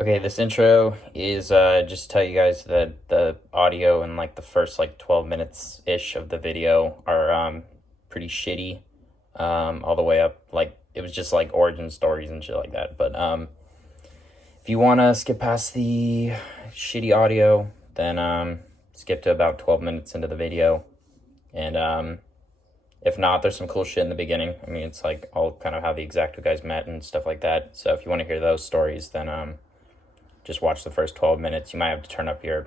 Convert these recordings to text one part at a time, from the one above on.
Okay, this intro is just to tell you guys that the audio and like the first 12 minutes ish of the video are pretty shitty, all the way up. Like it was just like origin stories and shit like that. But if you want to skip past the shitty audio, then skip to about 12 minutes into the video. And if not, there's some cool shit in the beginning. I mean, it's like all kind of how the X-ACTO guys met and stuff like that. So if you want to hear those stories, then just watch the first 12 minutes. You might have to turn up your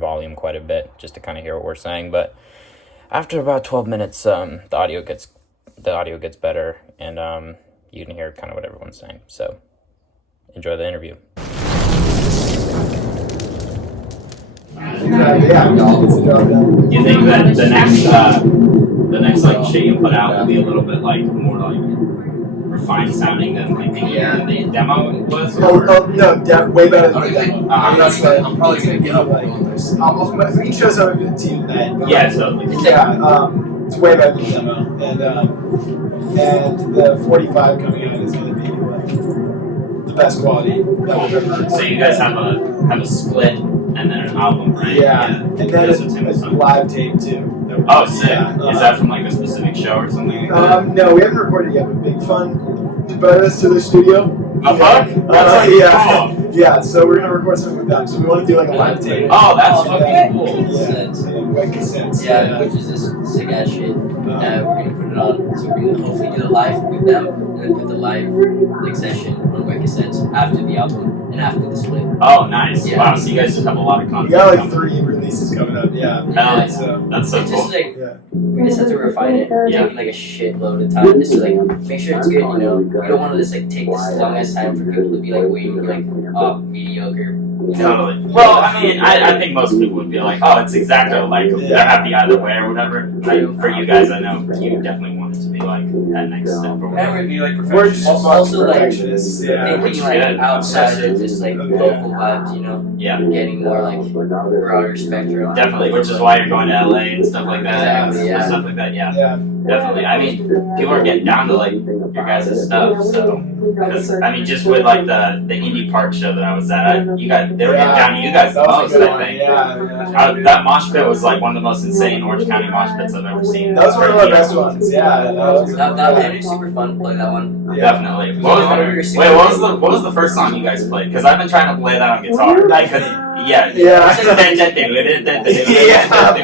volume quite a bit just to kind of hear what we're saying. But after about 12 minutes, the audio gets better, and you can hear kind of what everyone's saying. So enjoy the interview. Do you think that the next like shit you put out will be a little bit like more like refined sounding than like the demo was? No, way better than the demo. I'm probably gonna get up we can show some of it to you tonight. Yeah, totally. It's way better than the demo, and the 45 coming out is gonna be like the best quality that we've ever heard. So you guys have a split and then an album, right? Yeah. And then it's a live tape too. Oh, sick. Is that from like a specific show or something? No, we haven't recorded yet, but Big Fun invited us to the studio. Oh, fuck? That's cool. Yeah, so we're gonna record something with them. So we want to do like a live tape. Oh, that's fucking cool. Yeah, white cassettes. Yeah, which is this sick ass shit. We're gonna put it on. So we're gonna hopefully do the live with them, and then put the live session on white cassettes after the album and after the split. Oh, nice. Yeah. Wow, so you guys just have a lot of content. We got like 3 releases coming up. Yeah. That's so It's cool. just like we just have to refine it, taking like a shitload of time just to like make sure it's good. You know, we don't want to just like take this long ass time for people to be like waiting, be like, oh, mediocre. Totally. Well, I mean, I think most people would be like, oh, it's X-ACTO, like, they're happy either way or whatever. For you guys, I know you definitely want it to be like that next step or whatever. And we'd be like We're just also like perfectionists. Yeah. thinking like outside of just like local vibes, you know, Yeah, getting more like broader spectrum. definitely, which is why you're going to LA and stuff like that. Exactly, yeah. Stuff like that, yeah. Yeah. Definitely. I mean, people are getting down to like your guys' stuff, so. Because, I mean, just with like the indie park show that I was at, they were getting down to you guys the That was most, a good I one. think. Yeah. That mosh pit was like one of the most insane Orange County mosh pits I've ever seen. That was one of our best ones. Yeah. That was super fun to play that one. Definitely. Yeah. What was the first song you guys played? Because I've been trying to play that on guitar. Yeah. Yeah.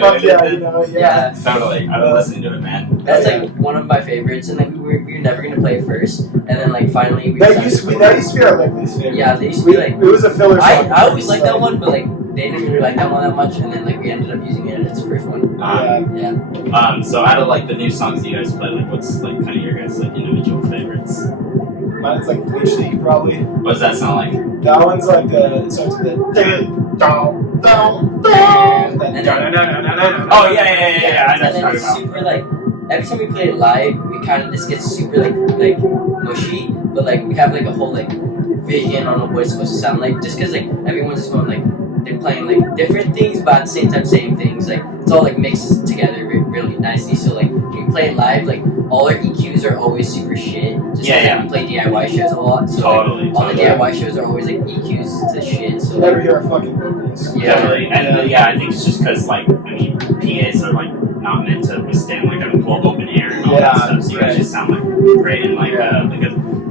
Fuck yeah. You know, Yeah. Totally. I've been listening to it, man. That's like one of my favorites, and like we were never gonna play it first, and then like finally we. That used to be our like least favorite. Yeah, they used to be like. It was a filler song. I always liked that one, but like they didn't really like that one that much, and then like we ended up using it as the first one. Yeah. So out of like the new songs you guys play, like what's like kind of your guys' like individual favorites? Mine's like Bleach League probably. What does that sound like? That one's like it starts with Oh yeah. I know And then what it's you're talking super like every time we play it live, we kind of just get super like mushy, but like we have like a whole like vision on what it's supposed to sound like. Just because like everyone's just going like they're playing like different things, but at the same time same things. Like it's all like mixed together really nicely. So like when we play it live, like all our EQs are always super shit. Just because we play DIY shows a lot. So Totally. all the DIY shows are always like EQs to shit. So Never like, hear our fucking vocals. Yeah. Definitely. And I think it's just because like I mean PAs are like not meant to withstand like a more open air and all that stuff. So you guys just sound like great and like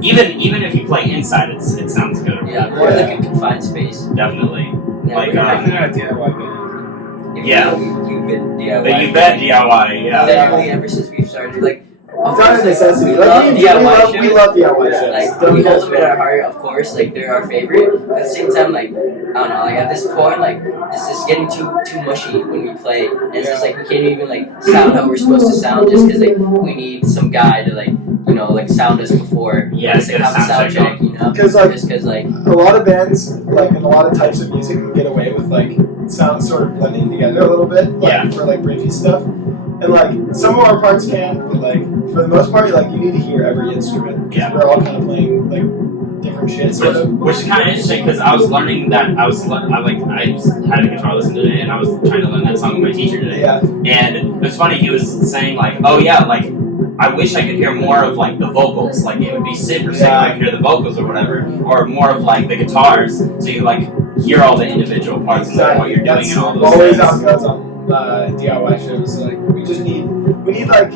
even if you play inside, it sounds good. yeah, more like a confined space. Definitely. Yeah, Like, we're I think I DIY band. Yeah. You've been DIY. But you bet DIY, yeah. Literally ever since we've started, like, It's not a necessity. we Like, love DIY we shows. love DIY shows. Like, Don't we get hold them us in our wrong. heart, of course. Like, they're our favorite. But at the same time, like, I don't know. Like at this point, like, it's just getting too mushy when we play, and it's just like we can't even like sound how we're supposed to sound just because like we need some guy to like like sound us before. Yeah, just, like, have a sound check, Because like just because like. a lot of bands, like and a lot of types of music, can get away with like sounds sort of blending together a little bit, like for like riffy stuff. And like some of our parts can, but like for the most part, like you need to hear every instrument. Yeah. We're all kind of playing like different shit, sort of. Which is kind of interesting because I was learning that I had a guitar lesson today and I was trying to learn that song with my teacher today. Yeah. And it was funny. He was saying like, oh yeah, like I wish I could hear more of like the vocals. Like it would be sick or I could hear the vocals or whatever, or more of like the guitars, so you like hear all the individual parts and like, what you're doing and all those always things. how it goes on DIY shows. Like we need like.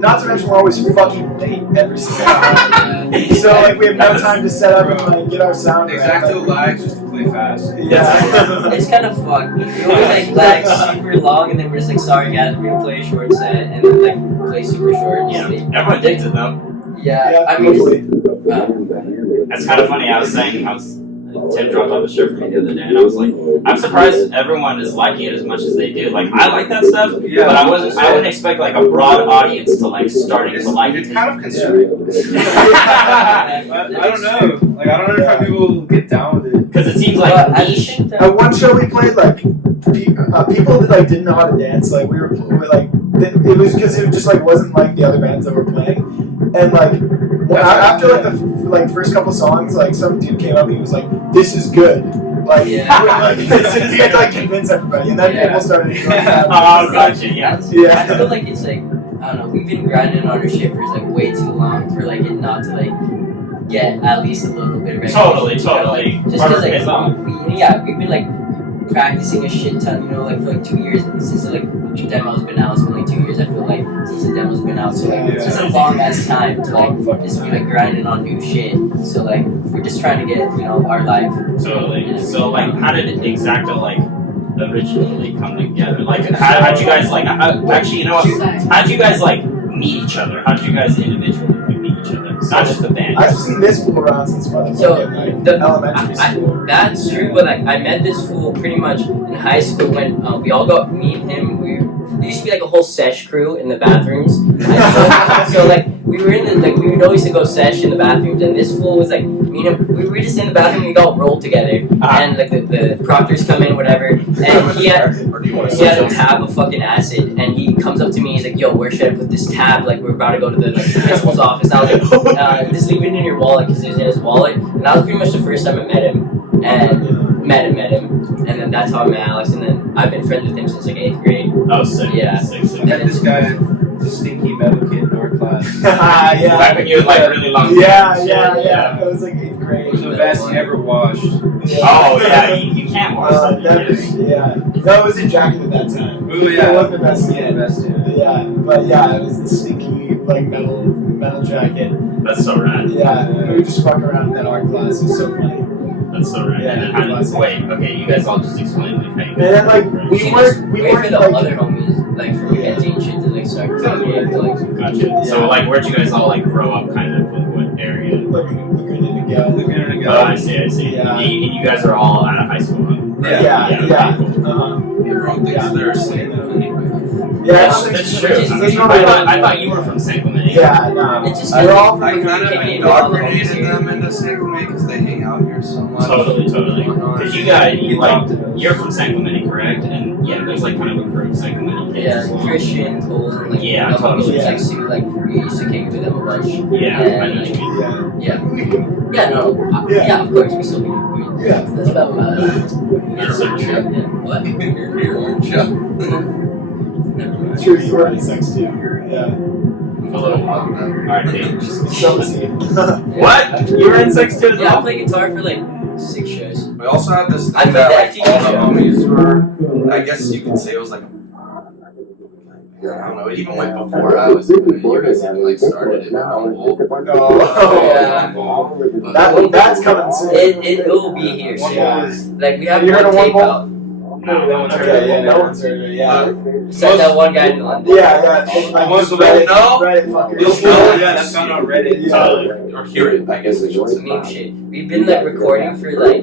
Not to mention we're always fucking late every single time. So like we have no time to set up and like get our sound right. X-ACTO lags just to play fast. Yeah. It's kind of fucked. We always like lag super long, and then we're just like, sorry guys, we're gonna play a short set, and then like play super short. Yeah, everyone digs it though. Yeah, I mean, that's kind of funny. Tim dropped off a shirt for me the other day, and I was like, I'm surprised everyone is liking it as much as they do. Like, I like that stuff, but I wouldn't expect like a broad audience to like starting to like it. It's kind of concerning. I don't know. Like, I don't know how people get down with it. Because it seems like niche. At one show we played, like people that like didn't know how to dance. Like we were like it was because it just like wasn't like the other bands that were playing, and like. After like the first couple songs, like some dude came up and he was like, "This is good." Like, he had to like convince everybody, and then people started. Oh, gotcha. Yeah. I feel like it's like I don't know. We've been grinding on our shit for like way too long for like it not to like get at least a little bit of recognition. Totally. Just because like we've been like practicing a shit ton, you know, like for like 2 years since like the demo's been out. It's been like 2 years. I feel like since the demo's been out, so like it's just a long ass time to like just be like grinding on new shit. So like we're just trying to get our life. Totally. So like, how did X-ACTO like originally come together? Like, how'd you guys like? Actually, you know what? How'd you guys like meet each other? How'd you guys individually like, meet each other? Not just the band. I've seen this fool around since elementary school. That's true, but like I met this fool pretty much in high school when we all got me and him. There used to be like a whole sesh crew in the bathrooms. So like we were in the we would always go sesh in the bathrooms, and this fool was like me and him. We were just in the bathroom. We got rolled together, and like the proctors come in, whatever, and he had a tab of fucking acid, and he comes up to me. He's like, "Yo, where should I put this tab? Like we're about to go to the principal's office." And I was like, "Just leave it in your wallet," because it was in his wallet. And that was pretty much the first time I met him, and met him, and then that's how I met Alex. And then I've been friends with him since like 8th grade. Oh, sick. Yeah. Sick. Met this guy, stinky metal kid in our class. Yeah. Back when you had like really long Yeah. That was like 8th grade. It was the best he ever washed. Yeah. Oh yeah, you can't wash that. Yeah. No, it was a jacket at that time. Oh yeah. It wasn't the best yet. Yeah. Yeah, but yeah, it was the stinky like metal jacket. That's so rad. Yeah, we would just fuck around in art class. It was so funny. That's so rad. Yeah, And then wait, okay, you guys all just explain like how you. And then like we Wait weren't for the like other homies, like for Mackenzie and shit to like start talking to like. Gotcha. So like, where'd you guys all like grow up? Kind of like what area? looking to go. Oh, I see. Yeah. And you guys are all out of high school. Right? Yeah. Everyone thinks they're saying that anyway. Yeah, That's true. It's I thought you were from San Clemente. Yeah, no. It's just We're all I from kind of indoctrinated them into San Clemente because they hang out here so much. Totally. Because you're from San Clemente, correct? And yeah, there's like kind of a crew of San Clemente kids as well. Christian, Cole, and like Yeah, totally. Like Sue, like we used to kick with them a bunch. Yeah, And, I know what you mean. Yeah. Yeah, of course we still do. Yeah. That's about That's so true. What? You're orange. True, you were in sex too. Yeah. Hello. Alright, Dave. What? What? You were in sex too as Yeah, I well? play guitar for like 6 shows. We also had this I thing played that the like FTV all the show. homies were. I guess you could say it was like. I don't know. It even went before I was. You guys even like started it. That's coming soon. It will be here soon. Yeah. Like we have Have you heard one of One tape Ball? out. No one's heard Okay, of yeah, it. no one's heard of it. Yeah. Except that one guy in London. Yeah. Most of Reddit, them know. Reddit fuckers. Yeah, that's found on Reddit. Totally. Or hear it, I guess I should say. Meme shit. We've been like recording for like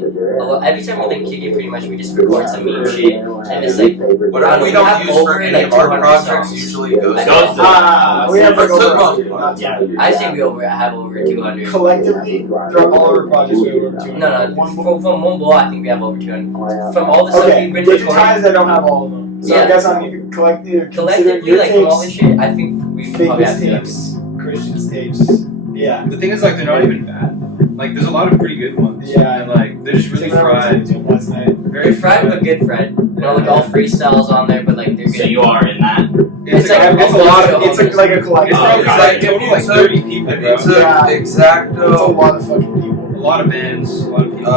every time we like kick it, pretty much we just record some meme shit and it's like Whatever we don't use for any of our projects usually goes Goes to We have like over. Yeah. I say we have over 200. Collectively, throughout all our projects, we have over 200. No, from one ball, I think we have over 200. From all the stuff Okay, we've been digitized, recording, I don't have all of them. So I Yeah. guess I'm collectively collectively, your like from all tapes, this shit, I think we probably have Vegas tapes, Christian's tapes. Yeah. The thing is, like, they're not even bad. Like, there's a lot of pretty good ones. Yeah. And, like, they're just really fried. Last night. Very Good fried, but good fried. You know, like all freestyles on there, but like they're So good. you are in that? It's like it's a lot of, it's like a collective. It's probably like, total like 30 people, bro. It took Yeah. X-ACTO, It's a lot of fucking people. A lot of bands, a lot of people.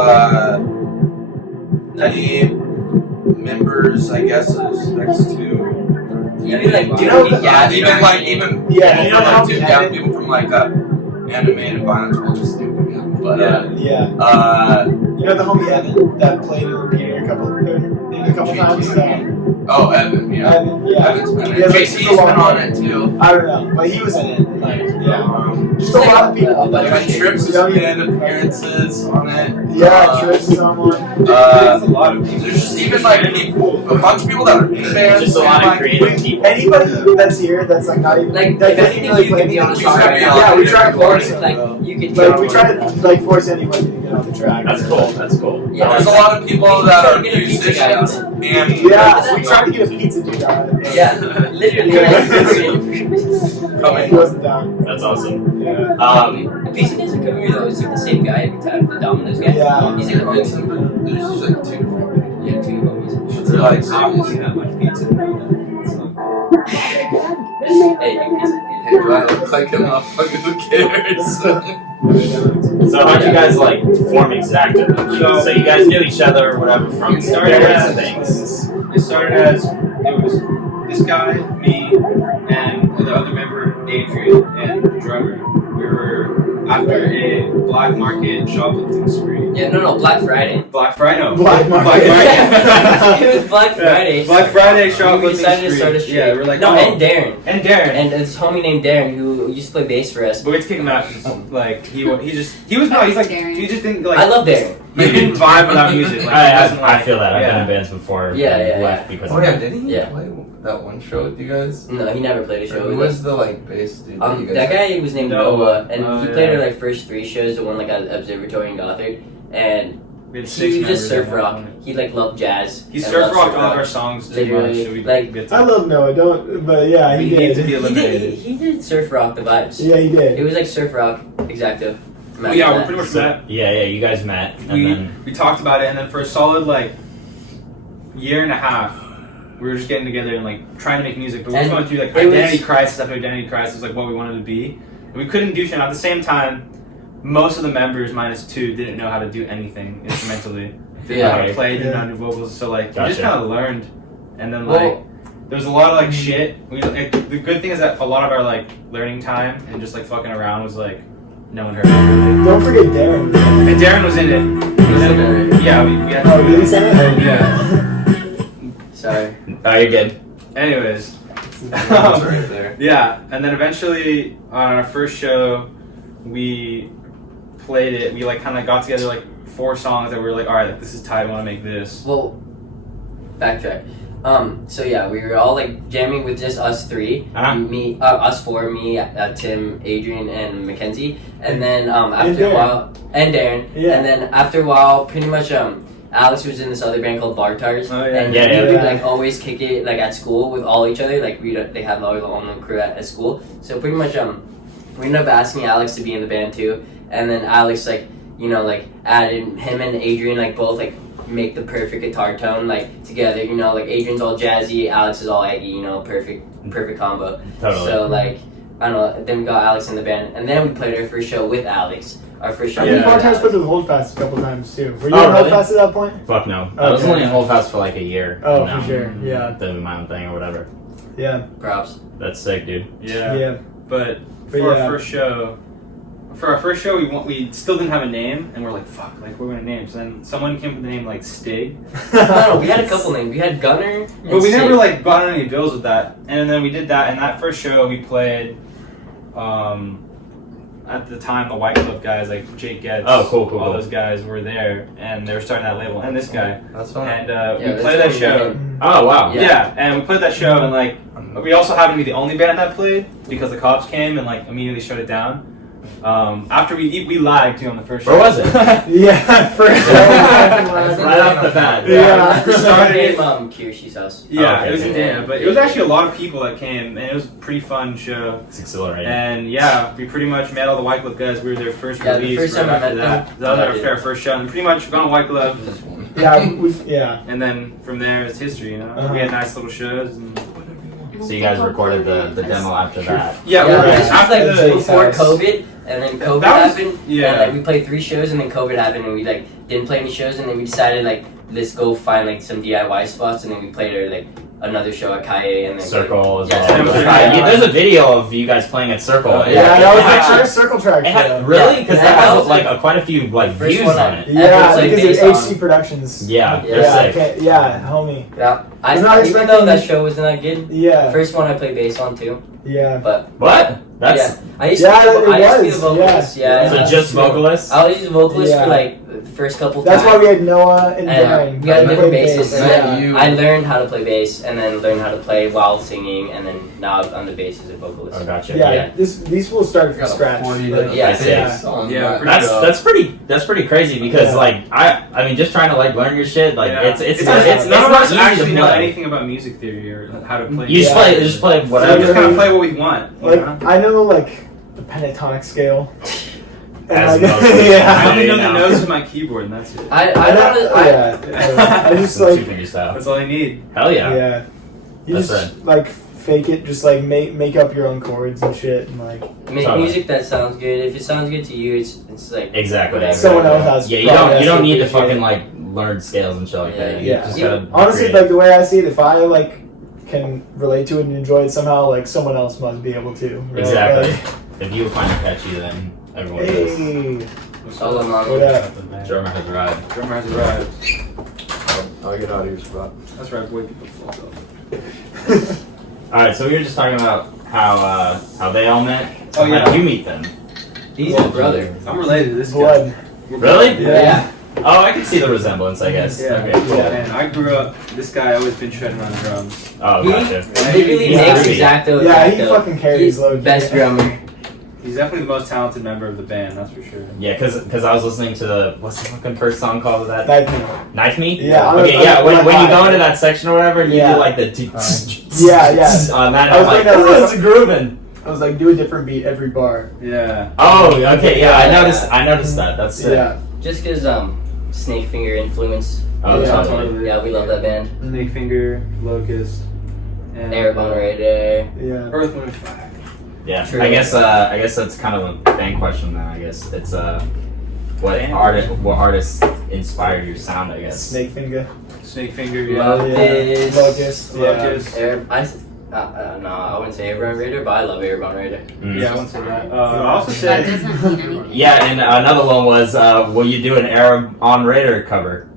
98 members, I guess, is X2. Even like Do you know Dude, Yeah, the- even Yeah, people from how like we two, added- people from like animated violence will just do again. But Yeah. You know the homie Evan that played in repeating a couple times? oh, Evan, yeah. Evan, yeah. Evan's been in He it. has, like, JC's super been long on hair. it too. I don't know, but he was in it. Like, yeah. Just a Like, lot of people. a bunch Evan of Trips has Yeah, made appearances on it. Yeah, Trips is on one. There's a lot of people. There's just even like people, a bunch of people that are in bands. Just a lot of like, creative people. Anybody that's here that's like not even Like, that if doesn't anything, really you play could be on a anything, song should right be now. on Yeah, we it. try to force it. Like, you could Like jump we on try it. to like force anybody to get on the track. That's cool. That's cool. Yeah. There's a lot of people that are Get a pizza guy on musicians and Yeah, we tried to get a pizza dude on it. Yeah, literally. He coming. wasn't down. That's awesome. Yeah. The pizza guys are coming here though. It's like the same guy every time. The Domino's guy. Yeah. He's like, There's just like two different. yeah, two homies. They're like I don't serious. eat that much pizza. Hey, you pizza. Hey, do I look like a motherfucker? Who cares? So how'd you guys like form X-ACTO? So you guys knew each other or whatever from It started various as things. It started as it was this guy, me, and the other member, Adrian, and the drummer. We were after a black market shoplifting spree. Yeah, no, Black Friday. Black Friday. No. Black market. It was Black Friday. Black Friday We shoplifting decided to start a spree. street. Yeah, we're like, no, oh. and Darren. And Darren. And this homie named Darren who used to play bass for us. But we had to kick him out. 'Cause, like he like he just didn't like I love Darren. he didn't vibe without music. Like, he wasn't, I like- feel that. I've yeah. been in bands before. Yeah, and yeah, left because Oh of yeah, that. did he Yeah. play that one show with you guys? No, he never played a show Who with was us. the like bass dude? That you guys That guy was named Noah. Noah, and Oh, he played yeah. our like first 3 shows, the one like at Observatory in Gothard, and We had he 6 was just members surf at that rock. point. He like loved jazz. He and surf loved rocked all of our songs too Literally, much. So we like- get to I love Noah, don't, but yeah, he we need to did. be eliminated. He did surf rock the vibes. Yeah, he It did. was like surf rock, X-ACTO. Oh, yeah, we're pretty much So, met. yeah, you guys met, and then We talked about it, and then for a solid like year and a half, we were just getting together and like trying to make music, but we were And going through like it was- identity crisis after identity crisis, like what we wanted to be. And we couldn't do shit. At the same time, most of the members, minus 2, didn't know how to do anything instrumentally. Didn't know how to Yeah. play, didn't know Yeah. how to do vocals. So like we just Gotcha. kind of learned, and then like. Well, There was a lot of like shit. The good thing is that a lot of our like learning time and just like fucking around was like no one heard of it. Don't forget Darren. And Darren was in it. He was in it. Yeah, we had to Oh, do did he it. say it? Yeah. sorry. oh, you're good. Anyways, That's right there. yeah, and then eventually on our first show, we played it. We like kind of got together like 4 songs that we were like, all right, like, this is tight. I want to make this. Well, backtrack. So yeah, we were all like jamming with just us 3. Uh-huh. Us 4, me, Tim, Adrian, and Mackenzie. And then after Darren. a while, and Darren. Yeah. And then after a while, pretty much Alex was in this other band called Bartars. Oh, yeah. And Yeah, we yeah. would like always kick it like at school with all each other. Like they had our own crew at school. So pretty much we ended up asking Alex to be in the band too. And then Alex like added him and Adrian like both like make the perfect guitar tone like together, like Adrian's all jazzy, Alex is all eggy, perfect combo. Totally. So like I don't know, then we got Alex in the band and then we played our first show with Alex. Our first show I think Yeah. Bartenders played with Holdfast a couple times too. Were you Oh, on really? Holdfast at that point? Fuck no. I was Okay. only in Holdfast for like a year. Oh, and now for sure. I'm Yeah. doing my own thing or whatever. Yeah. Props. That's sick, dude. Yeah. Yeah. But But for yeah. our first show, we still didn't have a name, and we're like, fuck, like what are we gonna name? So then someone came up with the name like Stig, No, we had a couple names. We had Gunner and but we never Sid. like got on any bills with that. And then we did that, and that first show we played. At the time, the White Club guys like Jake Getz, Oh, cool, all those guys were there, and they were starting that label, and this guy, That's fine. and Yeah, we that's played that what we show. did. Oh wow. Yeah, and we played that show, and like we also happened to be the only band that played because the cops came and like immediately shut it down. After we lagged too on the first show. Where was it? Yeah. First Right off the bat. Yeah. We started Yeah. in Kirshi's house. Yeah, Okay, it was in cool. Dana, but it was actually a lot of people that came, and it was a pretty fun show. It's exhilarating. And yeah, we pretty much met all the White Glove guys. We were their first Yeah, the release. first time right I after met that. them, That I was did. our first show, and pretty much got on White Glove, Just one. Yeah. Yeah. and then from there it's history. You know, Uh-huh. we had nice little shows. And So you guys recorded the demo after that. Yeah, This was after like the before house. COVID, and then COVID That was- happened. yeah. And like we played 3 shows, and then COVID happened, and we like didn't play any shows, and then we decided like let's go find like some DIY spots, and then we played like another show at Kaye, and then Circle as Yeah, well. Circle. Yeah, there's a video of you guys playing at Circle. Yeah, that was actually- my first circle track show. Really? Because Yeah, that that has was like quite a few like first views one on I- it. Yeah, like because it's based HC Productions. Yeah, they're Yeah, sick. okay, yeah, homie. Yeah, I Was not even expecting- though that show wasn't that good. Yeah, First one I played bass on too, yeah. but What? That's yeah, I used Yeah, to be, it I used to be the was, vocalist. Yeah, so Yeah. just vocalists. I was just a vocalist Yeah. for like the first couple. That's why times. we had Noah and And Darren. we had who different played bassists, bass. and Yeah. then You- I learned how to play bass, and then learned how to play while singing, and then now I'm the bass as a vocalist. Oh, gotcha. Yeah, these fools started from Got a scratch. 40 Like, Yeah, bass on Yeah, that. pretty That's pretty crazy because Yeah. like I mean just trying to like learn your shit like Yeah. it's none of not us easy actually to know play. anything about music theory or how to play. You just Yeah. play So we whatever. just kind of play what we want. You know? Like I know like the pentatonic scale. As like, most of I yeah. only know you the know. notes of my keyboard, and that's it. I Yeah, I just like Two-finger style. That's all I need. Hell yeah. yeah. You That's just like fake it, just like make up your own chords and shit, and like make Totally. music that sounds good. If it sounds good to you, it's like Exactly. whatever. someone else has. Yeah, probably you don't has need to appreciate fucking it. like learn scales and shit like that. You Yeah. just Yeah. gotta be Honestly, creative. like the way I see it, if I like can relate to it and enjoy it somehow, like someone else must be able to. Right? Exactly. Like, If you find it catchy, then everyone does. hey, Solo what mom. up? Drummer has arrived. Drummer has arrived. I'll get out of here, spot. That's right, boy. Get the fuck up. All right, so we were just talking about how they all met. So Oh, yeah. How did you meet them? He's his brother. I'm related to this guy. Blood. Really? Yeah. Oh, I can see the resemblance, I guess. Yeah. Okay, cool. Yeah, man. I grew up. This guy always been shredding on drums. Oh, He gotcha. literally He's makes groovy. X-ACTO. Yeah, he X-ACTO. fucking carries He's low. best drummer. He's definitely the most talented member of the band. That's for sure. Yeah, cause I was listening to the what's the fucking first song called? That Knife Me? Yeah, Okay, I'm- yeah. I'm When like, you go hi. into that section or whatever, and you Yeah. do like the Yeah. on that. I was I'm like, like, oh, it's grooving. I was like, do a different beat every bar. Yeah. Oh, okay, yeah. I Yeah. noticed that. That's sick. Yeah. Just cause Snake Finger influence. Oh, Yeah. totally. Yeah, we love that band. Snake Finger, Locust, and Airborne Raider. Yeah. Earth, Wind, and Fire. Yeah. True. I guess that's kind of a fan question then. I guess it's what Fan? artists inspired your sound? I guess. Snake finger. Snake Finger, yeah. Locust. Locust. Yeah. Locust. No, I wouldn't say Airborne Raider, but I love Airborne Raider. Mm. Yeah, I wouldn't say that. I also That said. doesn't mean anything. Yeah, and another one was, will you do an Arab on Raider cover?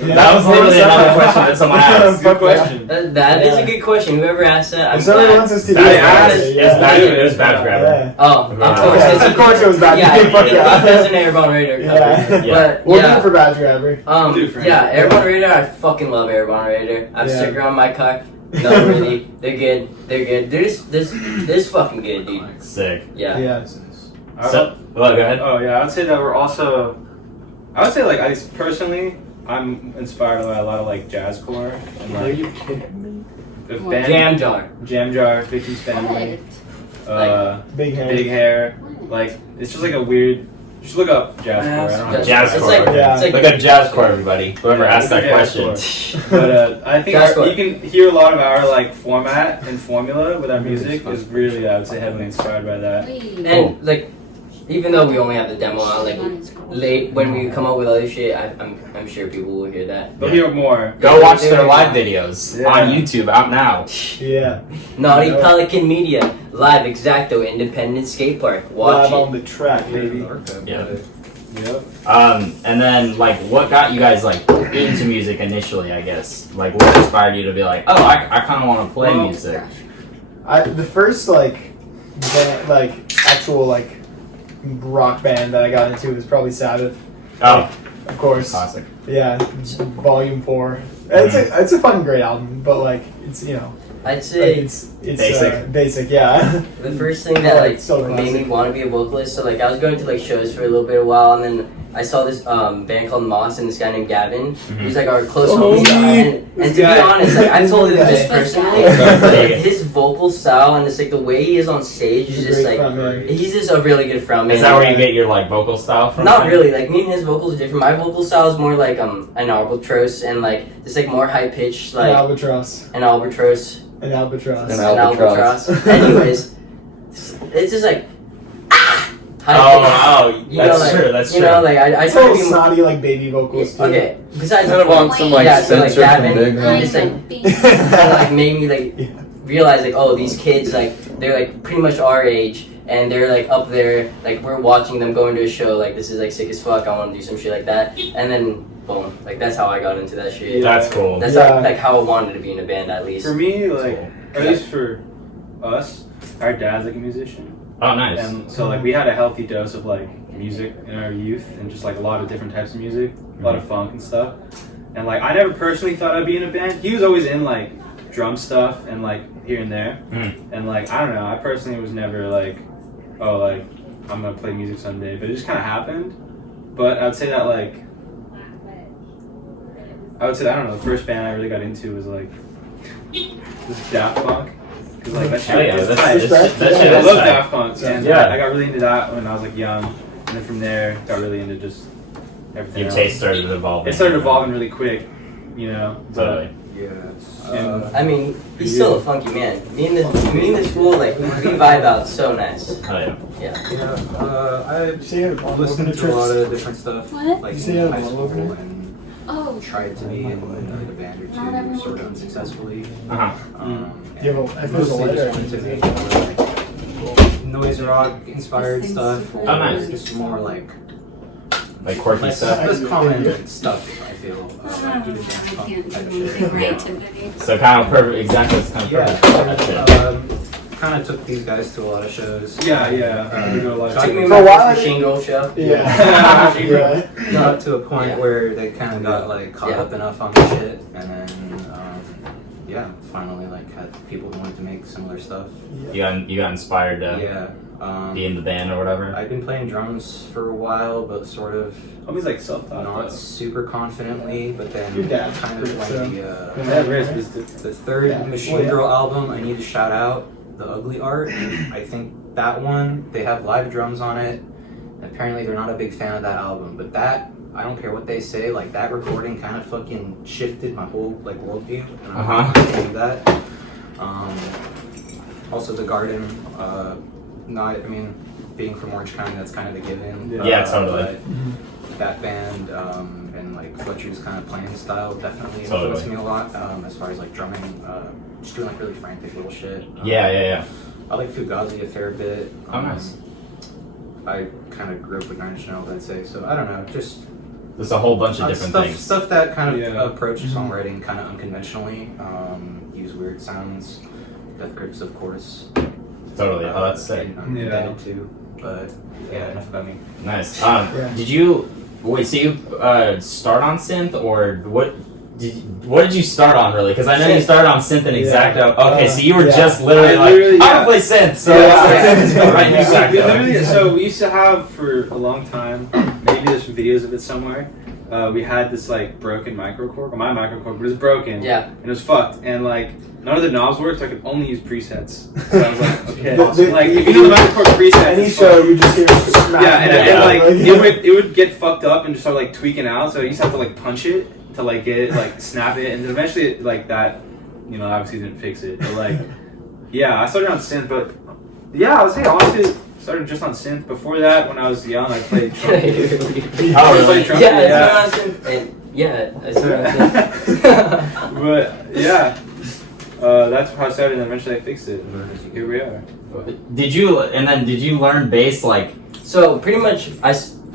Yeah, That was literally another question that someone asked. Good question. That is a good question. Whoever asked that, I'm If someone glad. wants us to do That- it, it was Badge Grabber. Yeah. Oh, of Yeah. course. Okay, it's a- of course it was Badge Yeah, Grabber. it was an Airborne Raider cover. Yeah. Yeah. But We'll do yeah, it for Badge Grabber. We'll do it for yeah, him. Airborne Raider. I fucking love Airborne Raider. I have Yeah. sticker on my cock. No, really, they're good. They're good. They're fucking good, dude. Sick. Yeah. Yeah. So, well, go ahead. Oh yeah, I would say that we're also. I would say like personally, I'm inspired by a lot of like jazzcore and Are like you kidding me? the band Jam Jar. Jam Jar, Vicky's Family, Big hand. Big Hair. Like it's just like a weird. Just look up jazzcore. I don't know. Jazzcore. It's like, Yeah. it's like Look at Jazzcore, everybody. Whoever Yeah, asked that yeah, question. But I think Jazzcore. you can hear a lot of our like format and formula with our music is really, I would say, heavily inspired by that. and like, even though we only have the demo out, like late when we come up with other shit, I'm sure people will hear that. They'll hear more. Go watch their live videos Yeah. on YouTube out now. Yeah. Naughty No. Pelican Media, live X-ACTO Independent Skate Park. Watch Live it. on the track, baby. Yeah. Yep. And then like, what got you guys like into music initially? I guess like, what inspired you to be like, oh, I kind of want to play Well, music. The first like band, like actual like rock band that I got into was probably Sabbath, Oh, of course. classic. Yeah, Volume 4. It's a fucking great album, but like it's I'd like say it's Basic. basic, yeah. the first thing that like So made me classic. want to be a vocalist. So like I was going to like shows for a little bit of while, and then I saw this band called Moss and this guy named Gavin. He's like our close homie. And to be honest, like I told him this personally, but his vocal style and just like the way he is on stage is He's a just great like frontman. he's just a really good frontman. Is that where you get your like vocal style from? Not really. Like me and his vocals are different. My vocal style is more like an albatross and like just like more high pitched An like albatross. an albatross. An albatross. An An albatross. Anyways, it's just like, That's true. That's you true. know, like I It's try to all be more. snotty, like baby vocals too. Okay, besides Kind of want some like yeah, so like censor from Gavin, Big he One. just like made me like realize like, oh, these kids like they're like pretty much our age and they're like up there, like we're watching them go into a show, like this is like sick as fuck, I want to do some shit like that, and then boom, like that's how I got into that shit. That's cool. That's Yeah. like how I wanted to be in a band at least. For me, like, Cool. at least for us, our dad's like a musician. Oh, nice. And so, like, we had a healthy dose of, like, music in our youth and just, like, a lot of different types of music, a lot of funk and stuff. And, like, I never personally thought I'd be in a band. He was always in, like, drum stuff and, like, here and there. And, like, I don't know, I personally was never, like, oh, like, I'm gonna play music someday. But it just kind of happened. But I would say that, like, I don't know, the first band I really got into was, like, this Daft Punk. Cause like that shit, Oh, yeah, is that's- tight. that shit I is love tight. Daft Punk, and Yeah. I got really into that when I was like young, and then from there got really into just everything. Your else. taste started evolving. It started evolving really quick, you know. Totally. Yeah. I mean, he's still a funky man. Me and this fool, like we vibe out so nice. Oh yeah. Yeah, I You say it all over listened the to a lot trips. of different stuff, What? like You say in it high all school, over it? and Oh. tried to be in like a band or Not everyone two, sort of can do unsuccessfully. Uh-huh. Yeah, well, I And feel it's a mostly lighter. just wanted to make more like noise rock inspired stuff, or Oh, nice. just more like Like quirky stuff. less common stuff. I feel like even dance I punk can't type of do shit. anything right today. So kind of perfect. Exactly. It's kind of Yeah, perfect. That's it. kind of took these guys to a lot of shows. Yeah. We go a lot of Took me For my a while, first Machine Girl show. Yeah. Yeah. Got to a point Yeah. where they kind of got like caught Yeah. up enough on the shit, and then finally like had people who wanted to make similar stuff. You got inspired to Yeah. be in the band or whatever. I've been playing drums for a while, but sort of Homies like self-taught. not super confidently. But then Your dad's kind of pretty when so- the third Yeah. Machine Oh, yeah. Girl album, I need to shout out The Ugly Art. I think that one, they have live drums on it. Apparently they're not a big fan of that album, but that, I don't care what they say, like that recording kind of fucking shifted my whole like worldview. And I'm not gonna do that. Also The Garden, being from Orange County, that's kind of a given. Yeah, totally. But that band and like Fletcher's kind of playing style definitely Totally. influenced me a lot as far as like drumming, just doing like really frantic little shit. Yeah. I like Fugazi a fair bit. Oh, nice. I kind of grew up with Nine Inch Nails, I'd say. So I don't know, just There's a whole bunch of different stuff, things. stuff that kind of Yeah. approach songwriting kind of unconventionally. Use weird sounds. Death Grips, of course. Totally. Oh, that's sick. I'm Yeah. indebted to, but yeah, enough about me. Nice. Yeah. Did you wait? So you start on synth, or what? What did you start on really? Because I know you started on synth and X-ACTO. Okay, so you were just literally I literally, like, I want to play synth. So right in X-ACTO. So we used to have for a long time. Maybe there's some videos of it somewhere. We had this like broken microcork. My microcork was broken. Yeah. And it was fucked. And like none of the knobs worked. So I could only use presets. So I was like, okay. Well, they- like if you know the microcork presets, Any it's show, fucked. you just hear smack. Yeah, and Yeah. like it would get fucked up and just start like tweaking out. So you just have to like punch it to like get it, like snap it, and then eventually like that, you know, obviously didn't fix it. But like, yeah, I started on synth, but yeah, I would say honestly started just on synth. Before that, when I was young, I played trumpet. Oh, really? Trumpet, Yeah, I started. But yeah, that's how I started, and eventually I fixed it. And here we are. Did you learn bass like? So pretty much,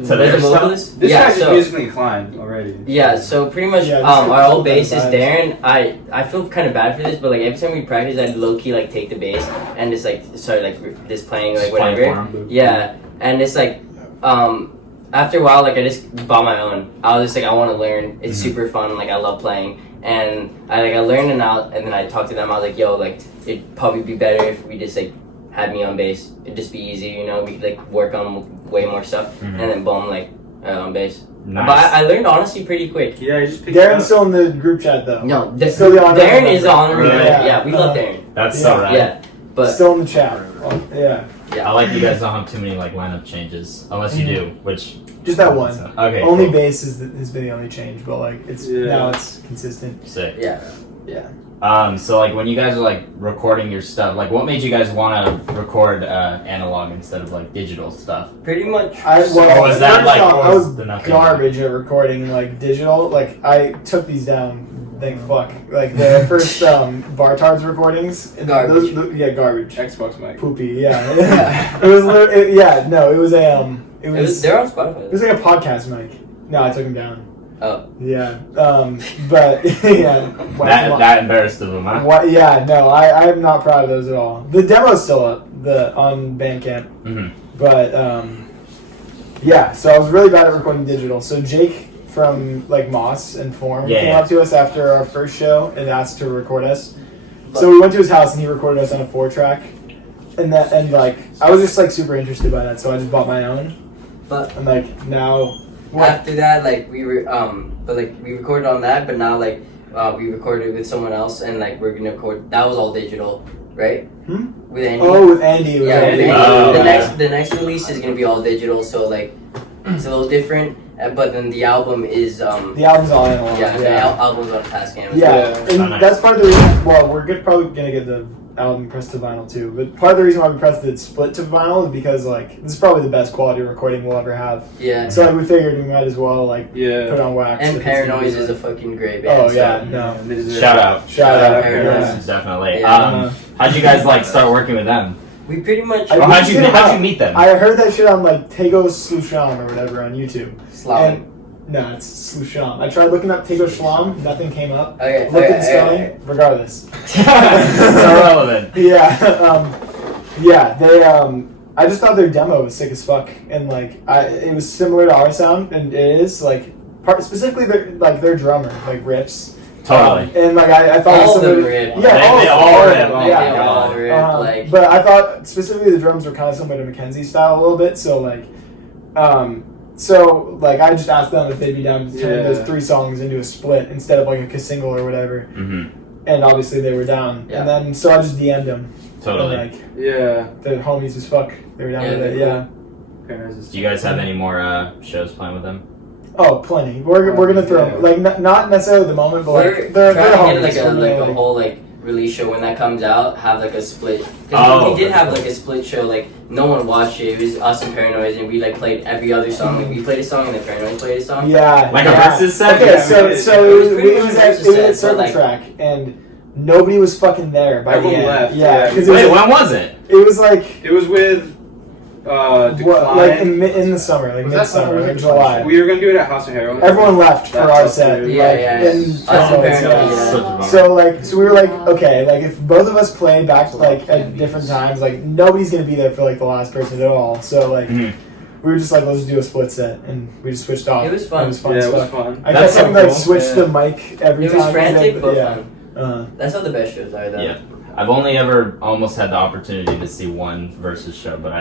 So there's a vocalist. This Yeah, guy's just so musically inclined already. yeah, so pretty much, Yeah, our old this is bassist vibes. Darren. I feel kind of bad for this, but like every time we practice, I'd low key like take the bass and just like start like just playing like Just playing whatever. for him. Yeah, and it's like after a while, like I just bought my own. I was just like, I want to learn. It's super fun. Like I love playing, and I learned it out, and then I talked to them. I was like, yo, like it'd probably be better if we just like had me on bass. It'd just be easier, you know. We could like work on way more stuff, and then boom, like on bass. Nice. But I learned honestly pretty quick. Yeah, you just picked it Darren's up. still in the group chat though. No, Still the honorary Darren is the member. honorary Really? member. Yeah, we love Darren. That's so rad. Yeah, but Still in the chat. Yeah. I like you guys don't have too many like lineup changes, unless you do, which just that one. Okay. Only cool. bass has been the only change, but like now it's consistent. Sick. Yeah. So like when you guys are like recording your stuff, like what made you guys want to record analog instead of like digital stuff? Pretty much. Was that like I was the nothing? garbage at recording like digital. Like I took these down. Thank fuck. Like the first Bartards recordings. Garbage. Garbage. Xbox mic. Poopy. Yeah. It was. It was a. It was. They're on Spotify. It was like a podcast mic. No, I took them down. Oh. Yeah. But yeah. That embarrassed of them, huh? What? Yeah. No, I'm not proud of those at all. The demo's still up. On Bandcamp. Mm-hmm. But yeah. So I was really bad at recording digital. So Jake from like Moss and Form came up to us after our first show and asked to record us. So we went to his house and he recorded us on a 4-track. And like I was just like super interested by that, so I just bought my own. But and like now. After that, like we were, we recorded on that, but now like we recorded with someone else, and like we're gonna record. That was all digital, right? With Andy. Oh, with Andy. Yeah, with Andy. Oh, The next release is gonna be all digital, so like it's a little different. But then the album is the album's all analog. Yeah, the album's on Tascam. Yeah, and that's part of the reason. Well, we're probably gonna get the album pressed to vinyl too. But part of the reason why we pressed it split to vinyl is because like this is probably the best quality recording we'll ever have. Yeah. So like we figured we might as well like put it on wax. And Paranoise is a fucking great band. Oh yeah, no. Shout out, Paranoise. Definitely. Yeah. How'd you guys like start working with them? We pretty much. How'd you meet them? I heard that shit on like Tego Slusham or whatever on YouTube. Slavin. No, it's Slusham. I tried looking up Tego Shlam, nothing came up. Okay. Looked at spelling, regardless. It's irrelevant. Yeah, they I just thought their demo was sick as fuck, and like it was similar to our sound, and it is like specifically their drummer like riffs. Totally. And like I thought all of them rip. Yeah, they all rip. They all rip. Like. But I thought specifically the drums were kind of similar to Mackenzie's style a little bit, so like So, like, I just asked them if they'd be down to turn those 3 songs into a split instead of, like, a single or whatever. Mm-hmm. And obviously they were down. Yeah. And then, so I just DM'd them. Totally. And, like, the homies as fuck. They were down with it, Do you guys have any more shows planned with them? Oh, plenty. We're gonna throw, like, not necessarily at the moment, but, like, they're trying homies. to get, like, a whole, like, release show when that comes out, have, like, a split. Because we did have, like, a split show, like, no one watched it. It was us and Paranoise, and we, like, played every other song. Like, we played a song, and then Paranoise played a song. Yeah. Like a versus set? Okay, so it was at Circle like, Track, and nobody was fucking there by Everyone the end. left. Yeah. Wait, when was it? It was like... It was with... like in the summer, like midsummer, like July. We were gonna do it at House of Heroin. Everyone left for our set. So we were like, okay, like if both of us play back like at different times, like nobody's gonna be there for like the last person at all. So like we were just like, let's do a split set, and we just switched off. It was fun. It was fun. Yeah, it was fun. I kept having like switch the mic every time. It was frantic, but fun. That's how the best shows are, though. Yeah. I've only ever almost had the opportunity to see one versus show, but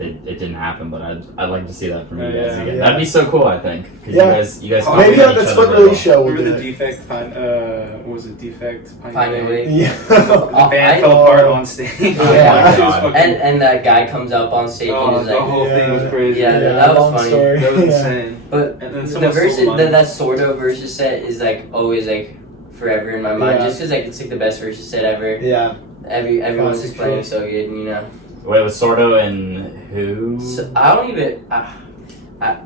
it didn't happen, but I'd like to see that from you guys again. That'd be so cool, I think, because you guys maybe on the split release show we'll remember do the Defect what was it, Defect Pioneer. Yeah. The band fell apart on stage. And that guy comes up on stage and is like, the whole thing was crazy. Yeah, that was funny. That was insane. But the versus, that sort of versus set is like always like forever in my mind, just because like it's like the best versus set ever. Yeah. Everyone's just playing so good, you know. Wait, it was Sordo and who? So, I don't even.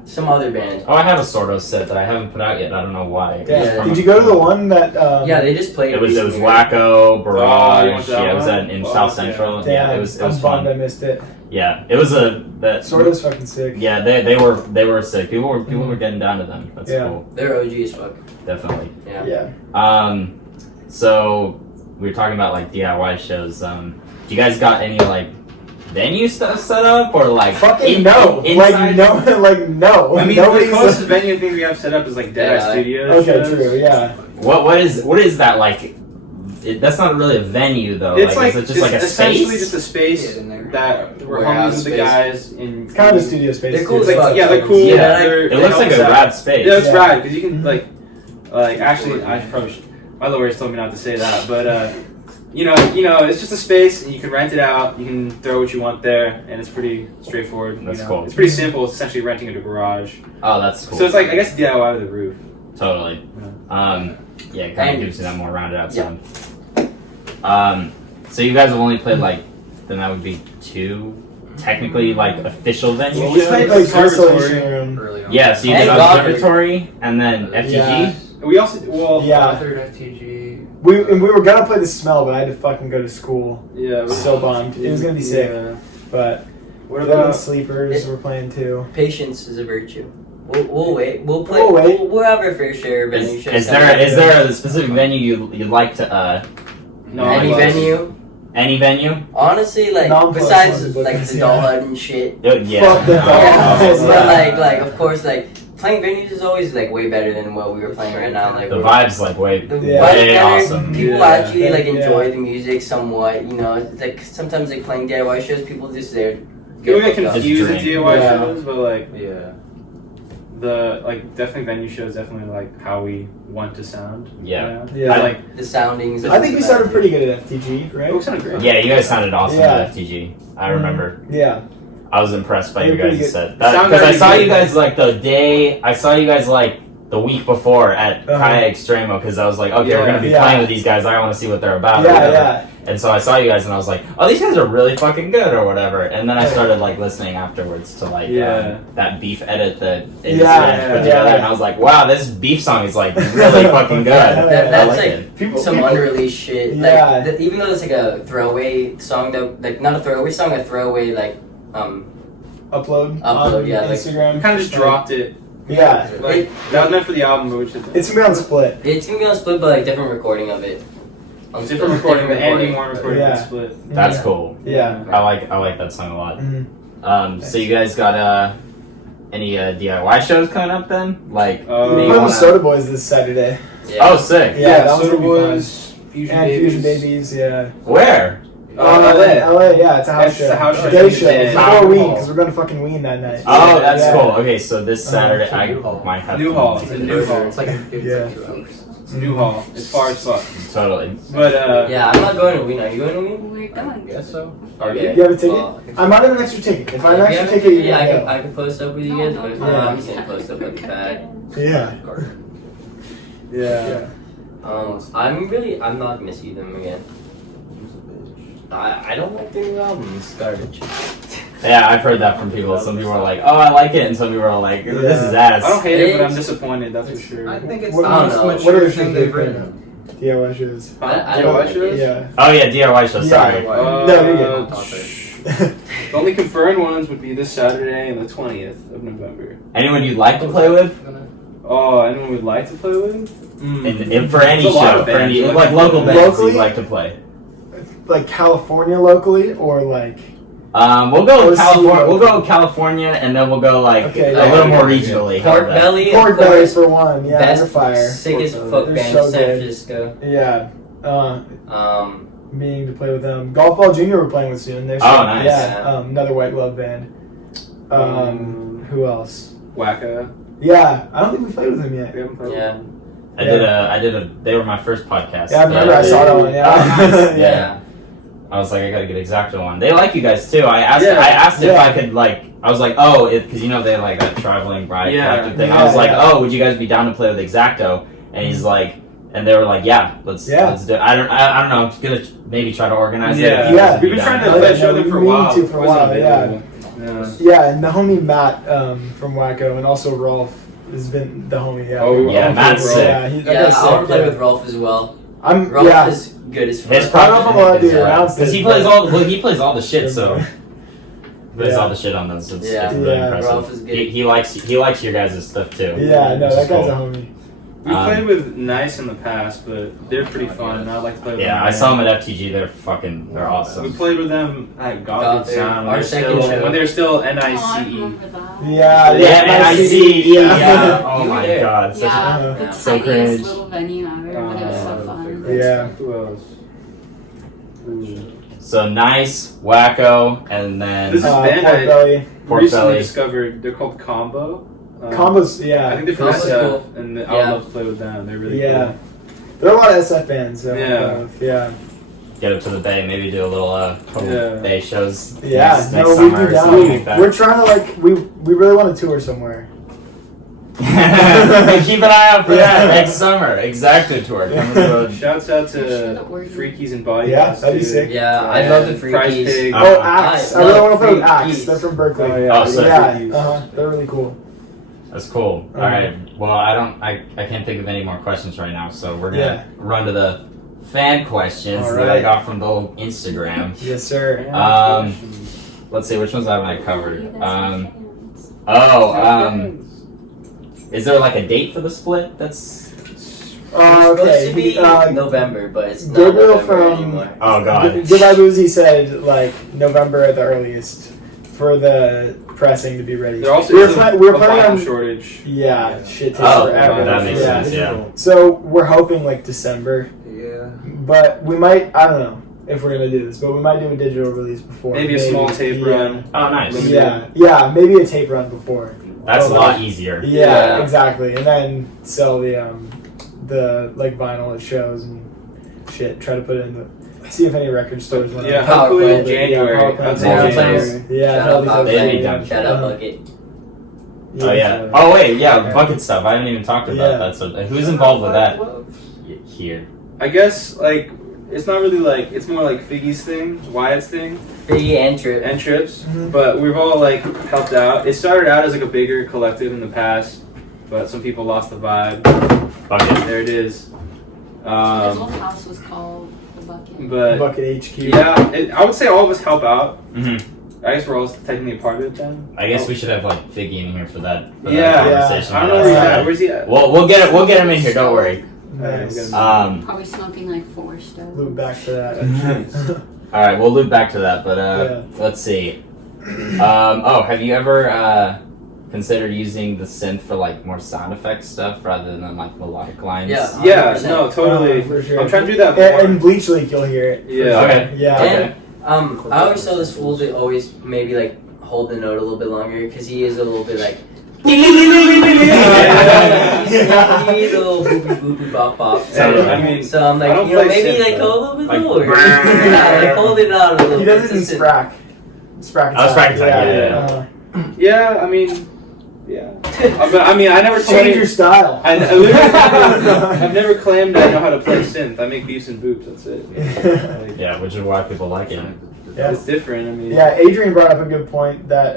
Some other band. Oh, I have a Sordo set that I haven't put out yet. I don't know why. Yeah. Did you go to the one that? Yeah, they just played. It was Wacko, Barrage. It was in South Central. Yeah, it was fun. I missed it. Yeah, it was that. Sordo's fucking sick. Yeah, they were sick. People were getting down to them. That's cool. They're OG as fuck. Definitely. Yeah. So we were talking about like DIY shows. Do you guys got any like venue stuff set up or like fucking no? Like no. I mean, the closest venue thing we have set up is like Dead Eye Studios. Okay, true. Yeah. What is that like? That's not really a venue though. It's like is it just like a essentially space? just a space that we're homies with the guys in. It's kind of a studio space. They're cool. They're cool. Yeah, it looks like a rad space. Yeah, it's rad because you can like actually I probably my lawyers told me not to say that, but you know, it's just a space, and you can rent it out. You can throw what you want there, and it's pretty straightforward. That's cool. It's pretty simple. It's essentially renting a garage. Oh, that's cool. So it's like, I guess, DIY with a roof. Totally. Yeah, it kind of gives you that more rounded out sound. So you guys have only played then that would be 2 technically official venues. Well, we played Constellation Room. Early on. Yeah, so you did And Goddard. Observatory and then FTG. Yeah. We also Goddard, FTG. We were gonna play The Smell, but I had to fucking go to school. Yeah. I was so bummed. It was gonna be sick, Yeah. but What Living about? Sleepers we're playing too. Patience is a virtue. We'll wait. We'll play. We'll wait. We'll have our fair share of venue shows. Is there a specific venue you'd like to No, Any I guess. venue? any venue? Honestly, Non-plus besides ones, the yeah. doll hut and shit. Yeah. Fuck the Oh, Doll Yeah, Hut. but of course, playing venues is always way better than what we were playing right now. the vibes way The Yeah. vibe way better. awesome. People Yeah. actually Yeah. enjoy the music somewhat. You know, it's sometimes playing DIY shows, people just there. People get fucked up. confused at Just drink. DIY Yeah. shows, but Yeah. the definitely venue shows definitely how we want to sound. Yeah. Yeah. I The soundings. I think we sounded pretty good at FTG, right? Oh, it sounded great. Yeah, you guys sounded awesome Yeah. at FTG. I remember. Yeah. I was impressed by You're you pretty guys' good. set. Because I Sounded saw good. you guys the day I saw you guys the week before at Uh-huh. Kaya Extremo because I was like, okay, we're Yeah. gonna be Yeah. playing with these guys. I want to see what they're about. or Yeah, whatever. yeah. And so I saw you guys and I was like, oh, these guys are really fucking good or whatever. And then I started listening afterwards to Yeah. that beef edit that is Yeah, put together, yeah. and I was like, wow, this beef song is really fucking good. Yeah. That's I like it. People, some unreleased shit. Yeah. Even though it's a throwaway song, that not a throwaway song, a throwaway upload Upload, on yeah, Instagram. We kind of just dropped it. Yeah. That was meant for the album, but we should. It's gonna be on Split. it's gonna be on Split, but different recording of it. different recording, the Andy Moore recording Yeah. was split. That's Yeah. cool. Yeah. I like that song a lot. Mhm. So you guys got any DIY shows coming up then? Maybe We're you playing wanna- with Soda Boys this Saturday. Yeah. Oh, sick. Yeah, that was Soda gonna be fun. Boys, Fusion And Babies. Fusion Babies, yeah. Where? LA. LA, yeah, it's a house It's show. a house show. Day show. Yeah. Before Ween, because we're going to fucking Ween that night. Oh, that's Yeah. cool. Okay, so this Saturday I New Hall. might have New to- Hall. It's a new hall. It's like Yeah. 2 hours. It's a new hall. It's far as fuck. Totally. But Yeah, I'm not going to Wien. Are you going to Wien? We're going. Guess so. Okay. You have a ticket? Well, I might have an extra ticket. If I have an if you extra have a ticket, you're yeah, going to I can post up with you guys, but if not, I'm just gonna post up with the bag. Yeah. yeah. I'm not gonna see them again. I don't like their new albums. Garbage. Yeah, I've heard that from people. Some people are like, "Oh, I like it," and some people are like, "This is ass." I don't hate it, but I'm disappointed. That's for sure. I think it's What- the I don't most know. What mature are thing the they've written. DIY shows. I DIY don't like shows? it. Yeah. Oh yeah, DIY show. Yeah. Sorry. No, you're good. The only confirmed ones would be this Saturday and the 20th of November. Anyone you'd like to play with? Oh, anyone we'd like to play with? And for any There's a lot show, of for bands. any local bands Locally? you'd like to play. Like California locally, or like. We'll go Or California. see- We'll go California, and then we'll go Okay, a yeah. little more regionally. How Pork about that? Belly, Pork of Belly course. for one. Yeah, that's Best, a fire. sickest Pork fuck Belly. band They're in so San good. Francisco. Yeah. Um, Meaning to play with them. Golf Ball Junior we're playing with soon. They're Oh, nice. Yeah. Another White Glove band. Who else? Wacka. Yeah, I don't think we played with them yet. We haven't played with yeah, them. I did a. They were my first podcast. Yeah, I remember I saw that one. Yeah. Oh, nice. yeah. I was like, I gotta get X-ACTO on. They like you guys too. I asked. Yeah. I asked if Yeah. I could I was like, oh, because you know they like that traveling bride Yeah. collective thing. Yeah, I was like, yeah. oh, would you guys be down to play with X-ACTO? And he's like, and they were like, yeah, let's do it. I don't know. I'm just gonna maybe try to organize it. if you Yeah. guys would We've be been down trying to to it. show them for a we need while. to for a It wasn't while, yeah. available. Yeah, and the homie Matt from Wacko, and also Rolf has been the homie. Yeah. Oh, Yeah, Matt's sick. Yeah, that Yeah, guy's I want to sick, play yeah. with Rolf as well. I'm Rolf yeah. is good as fuck. His I don't know if I'm allowed to do Yeah. rounds Because he plays all the shit. So he plays Yeah. all the shit on those. It's Yeah. really Yeah. impressive. Rolf is good. He likes your guys' stuff too. Yeah, no, which that is guy's cool. a homie. We played with Nice in the past, but they're pretty fun. And I'd like to play with them. Yeah, I again. saw them at FTG. They're We awesome. played with them at Gothard Gothard. Sound Our second show. when they were still Oh, I NICE. remember that. Yeah, Yeah, and I see. Yeah. Yeah. Oh You were my there. god. Such Yeah, a- the so tiniest cringe. little venue ever, but it was so fun. Yeah. Who else? Ooh. So Nice, Wacko, and then This is band Pork I Belly. Pork recently Belly. discovered. They're called Combo. Combos, I yeah. think they're from Combo's SF, cool. and I would Yeah. love to play with them. They're really Yeah. cool. There are a lot of SF bands. So, Yeah. yeah. get up to the Bay, maybe do a little Bay shows. Yeah, next we'd summer be or down. something like that. We're trying to we really want to tour somewhere. Keep an eye out for that next summer. X-ACTO tour. Coming to Shouts out to Freakies and Body. Yeah, that'd be sick. Yeah, I love the Prize Freakies. Pig. Oh, Axe. I really want to play with Axe. Freakies. They're from Berkeley. Oh, yeah. Oh, so Yeah, they're really cool. That's cool. All right. Well, I can't think of any more questions right now, so we're gonna run to the fan questions that I got from the old Instagram. Yes, sir. Let's see, which ones haven't I covered? Is there like a date for the split? That's It's supposed to be November, but it's not Gabriel November from anymore. oh god. Goodbye Boozy said like November at the earliest for the pressing to be ready. There also we're is planning vinyl on shortage. shit takes Oh, forever. that makes sense. Yeah. So we're hoping like December, Yeah. but we might. I don't know if we're gonna do this, but we might do a digital release before. Maybe a small tape run. Oh, nice. Yeah, maybe a tape run before. That's a lot easier. Yeah, exactly, and then sell the like vinyl at shows and shit. Try to put it in the. See if any record stores want. Yeah, Power hopefully in plant. January. Power plant. I'd say January. Yeah, Shout out that'll be They'd be fun. done. Shout out Bucket. Oh yeah. Oh wait, yeah, bucket stuff. I haven't even talked about Yeah. that. So who's involved with that here? I guess like it's not really like it's more like Figgy's thing, Wyatt's thing, Figgy and Trip. and Trips. Mhm. But we've all like helped out. It started out as like a bigger collective in the past, but some people lost the vibe. Bucket. There it is. His old house was called the Bucket. But Bucket HQ. yeah, I would say all of us help out. hmm I guess we're all technically a part of it then. I guess we should have like Figgy in here for that. For Yeah. that conversation. I don't know where he's at. Where's he at? Well, we'll get it. We'll get him in here. Don't worry. Nice. Probably smoking like 4 stoves. Loop back to that. All right, we'll loop back to that. But Yeah. let's see. Have you ever considered using the synth for like more sound effects stuff rather than like melodic lines? Yeah. Yeah, 100%. no, totally. For sure. I'm trying to do that more. And Bleach Leak, you'll hear it. for Yeah. sure. Okay. Yeah. Okay. And I always tell this fool to always maybe like hold the note a little bit longer because he is a little bit like. Yeah. He's a little boopy boopy bop bop. So, I mean, So I'm I like, don't you know, play maybe synth, like though. go a little bit Like, lower. Yeah, like hold it out a little He bit. does it in Just to- Sprack. Sprack Oh, Sprack attack, yeah. yeah, I mean, yeah. But I mean, I never told Change any- your style. I literally I've never claimed I know how to play synth. I make beefs and boops. That's it. Like, Yeah, which is why people like it. Yeah. It's different. I mean, Yeah, Adrian brought up a good point that,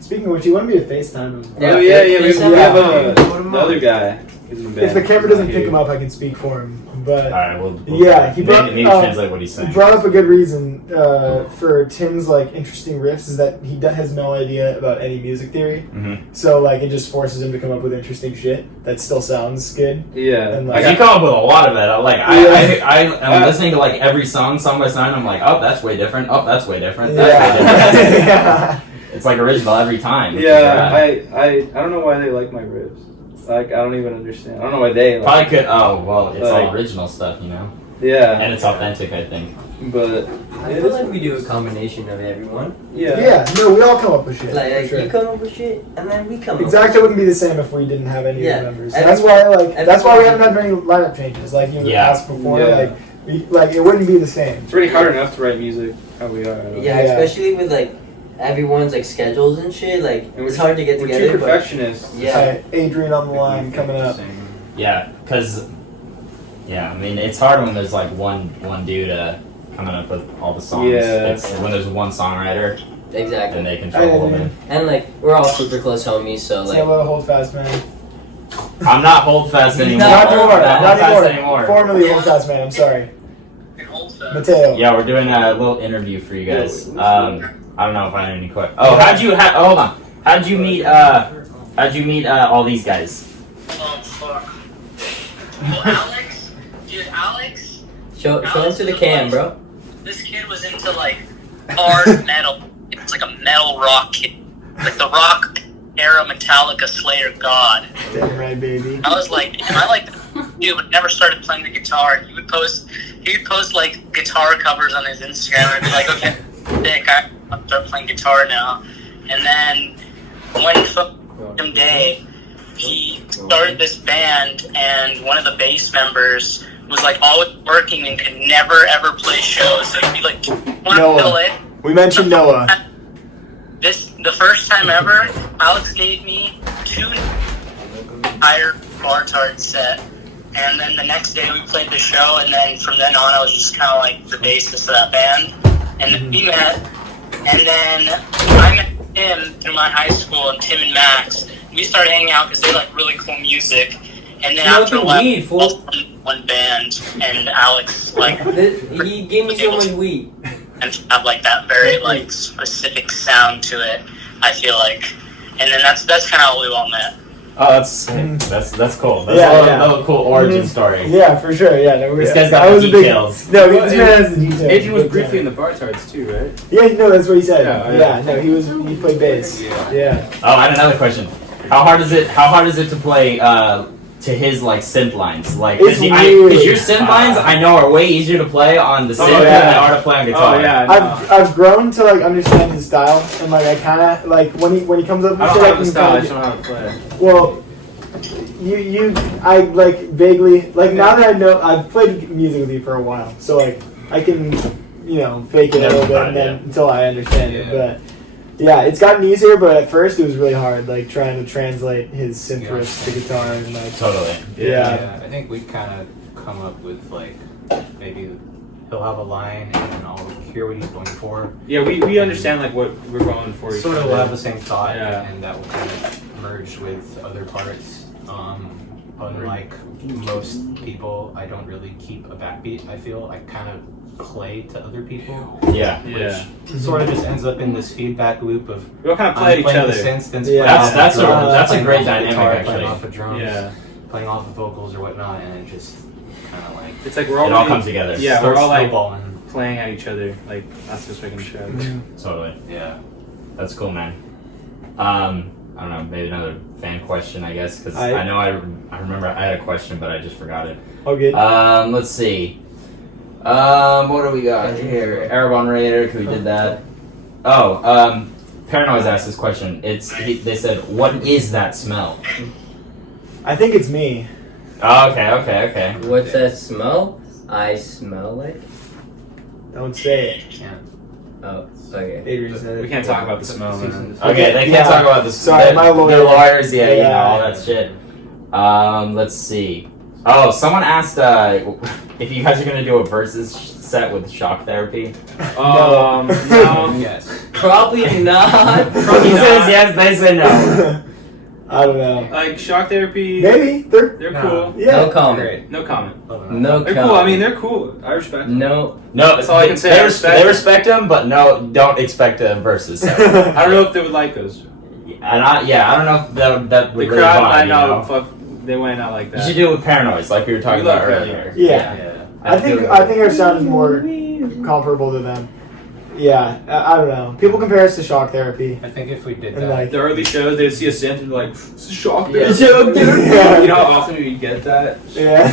speaking of which, you want me to FaceTime him. Oh yeah. We have the him other guy. Who's in If the band. camera doesn't pick him up, I can speak for him. But Alright, we'll Yeah, he brought- maybe translate what he's he saying. brought up a good reason for Tim's like interesting riffs is that he has no idea about any music theory. Mhm. So like it just forces him to come up with interesting shit that still sounds good. Yeah. And, Like, like, you come up with a lot of it. I'm like, Yeah. I'm listening to like every song by song. I'm like, oh, that's way different. Oh, that's way different. That's way different. Yeah. It's like original every time. which is Yeah. rad. I don't know why they like my riffs. Like I don't even understand. I don't know why they like. Probably could. Oh, well, it's all Like- original stuff, you know, Yeah. and it's authentic. I think. But I feel like we do a combination of everyone. Yeah, no, we all come up with shit. Like for sure. you come up with shit, and then we come up. Exactly wouldn't be the same if we didn't have any Yeah. of the members. And That's why that's why we everyone- haven't had many lineup changes. Like you Yeah. asked before, Yeah. like it wouldn't be the same. it's really hard enough to write music how we are. Yeah, Yeah. especially with like everyone's like schedules and shit. Like And it's hard to get We're together. two But perfectionists. yeah, Alright, Adrian on the line coming up. Yeah, because I mean, it's hard when there's like one dude coming up with all the songs. Yeah. It's when there's one songwriter, exactly. then they control the whole thing. And like we're all super close homies, so Say like hello to Hold Fast Man. I'm not hold fast anymore. Not anymore. Hold Not fast anymore. anymore. Formerly Hold Fast Man. I'm sorry. Mateo. Yeah, we're doing a little interview for you guys. I don't know if I have any questions. Oh, hold on. How'd you meet all these guys? Oh, fuck. Well, Alex, show him to the cam, bro. this kid was into, like, hard metal. It was like a metal rock kid. Like the rock era Metallica Slayer god. Damn right, baby. I was like, damn, I like this dude, but never started playing the guitar. He would post like guitar covers on his Instagram and be like, okay, sick, I'll start playing guitar now. And then one day, he started this band, and one of the bass members was like always working and could never ever play shows. So he'd be like, "Want to fill in?" We mentioned Noah. The first time ever, Alex gave me 2 entire Bartard set, and then the next day we played the show, and then from then on I was just kind of like the bassist of that band, and then we met, and then I met Tim through my high school, and Tim and Max, we started hanging out because they like really cool music, and then after a while, we all formed one band, and Alex like he gave me so much weed. And have like that very like specific sound to it, I feel like, and then that's kind of how we all met. Oh, that's cool. That's a cool origin story. Yeah, for sure. Yeah, no, this guy's got the details. No, he has the details. Adrian was briefly in the Bartards too, right? Yeah, no, that's what he said. No, he played bass. Yeah. Oh, I had another question. How hard is it to play to his like synth lines? Like, because your synth lines I know are way easier to play on the synth than they are to play on guitar. Oh yeah. I've grown to like understand his style, and like I kind of like when he comes up with I shit, don't have a style. I just don't know how to play. Well, I like vaguely like now that I know I've played music with you for a while, so like I can fake it a little bit and then until I understand it. But yeah, it's gotten easier, but at first it was really hard, like trying to translate his synth riffs to guitar and like totally. Yeah, I think we kind of come up with like maybe he'll have a line and then I'll hear what he's going for. Yeah, we understand like what we're going for. Sort of, we'll have the same thought, and that will kind of merge with other parts. Unlike most people, I don't really keep a backbeat. I feel I kind of play to other people. Yeah, which sort of just ends up in this feedback loop of we all kind of play at each other. That's a great dynamic guitar, actually. playing off of drums, playing off of vocals or whatnot, and it just kind of like it's like we're all it all comes together. Yeah, we're all like playing at each other. Like that's just making show. Totally. Yeah, that's cool, man. I don't know, maybe another fan question, I guess, because I know I remember I had a question, but I just forgot it. Okay. Let's see. What do we got here? Airborne Raider, because we did that. Oh, Paranoid's asked this question. They said, what is that smell? I think it's me. Oh, okay. What's that smell? I smell like. Don't say it. Yeah. Oh, okay. Adrian said it. We can't talk about the smell, man. Okay, they can't talk about the smell. Sorry, my lawyer. The lawyers, all that shit. Let's see. Oh, someone asked if you guys are gonna do a versus set with Shock Therapy. No. Yes. Probably not. He says yes, they say no. I don't know. Like Shock Therapy. Maybe they're cool. Yeah. No comment. No comment. No They're cool. I mean, they're cool. I respect them. No, that's all I can say. They respect them, but no, don't expect a versus set. I don't know if they would like those. I don't know if that would the really crowd vibe, might not. Fuck, they might not like that. You should do it with Paranoids, like we were talking about earlier. Yeah. I think our sound is more comparable to them. Yeah, I don't know. People compare us to Shock Therapy. I think if we did And that, like, the early shows, they'd see a synth and be like, Shock Yeah. Therapy. Yeah. You know how often we get that? Yeah.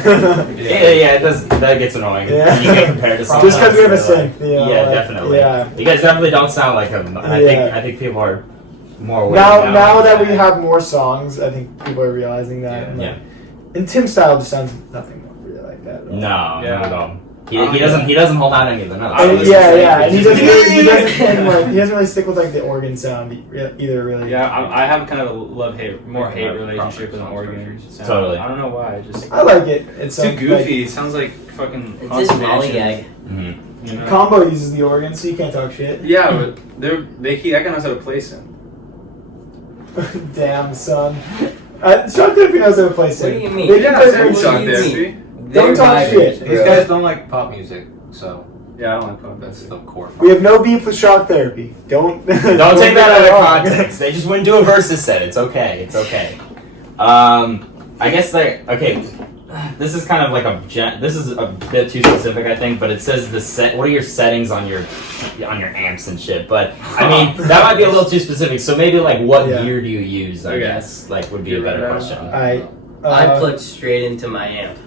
It does. That gets annoying. Yeah. You get compared to something. Just because we have a synth. Yeah, definitely. Yeah. You guys definitely don't sound like him. I think people are more aware now that we have more songs, I think people are realizing that. Yeah. And Tim's style just sounds nothing really like that. No, not at all. He doesn't hold out any of the notes. And he doesn't really stick with like the organ sound either. Really. Yeah, I have kind of a love-hate, more hate relationship with an organ sound. Totally. I don't know why. I like it. It's too goofy. It sounds like fucking. It's just mollygag. Mm-hmm. You know? Combo uses the organ, so you can't talk shit. Yeah, but that guy knows how to play synth. Damn, son. Shock Therapy knows how to play synth. What do you mean? They can play Shock Shock Therapy. Don't talk shit. these guys don't like pop music, so Yeah, I don't like pop. that's the core. We have no beef with Shock Therapy. Don't Don't take that out of context. They just wouldn't do a versus set. It's okay. I guess this is kind of like this is a bit too specific, I think, but it says what are your settings on your amps and shit, but I mean that might be a little too specific, so maybe like what gear do you use, I guess, like would be a better question. I plug straight into my amp.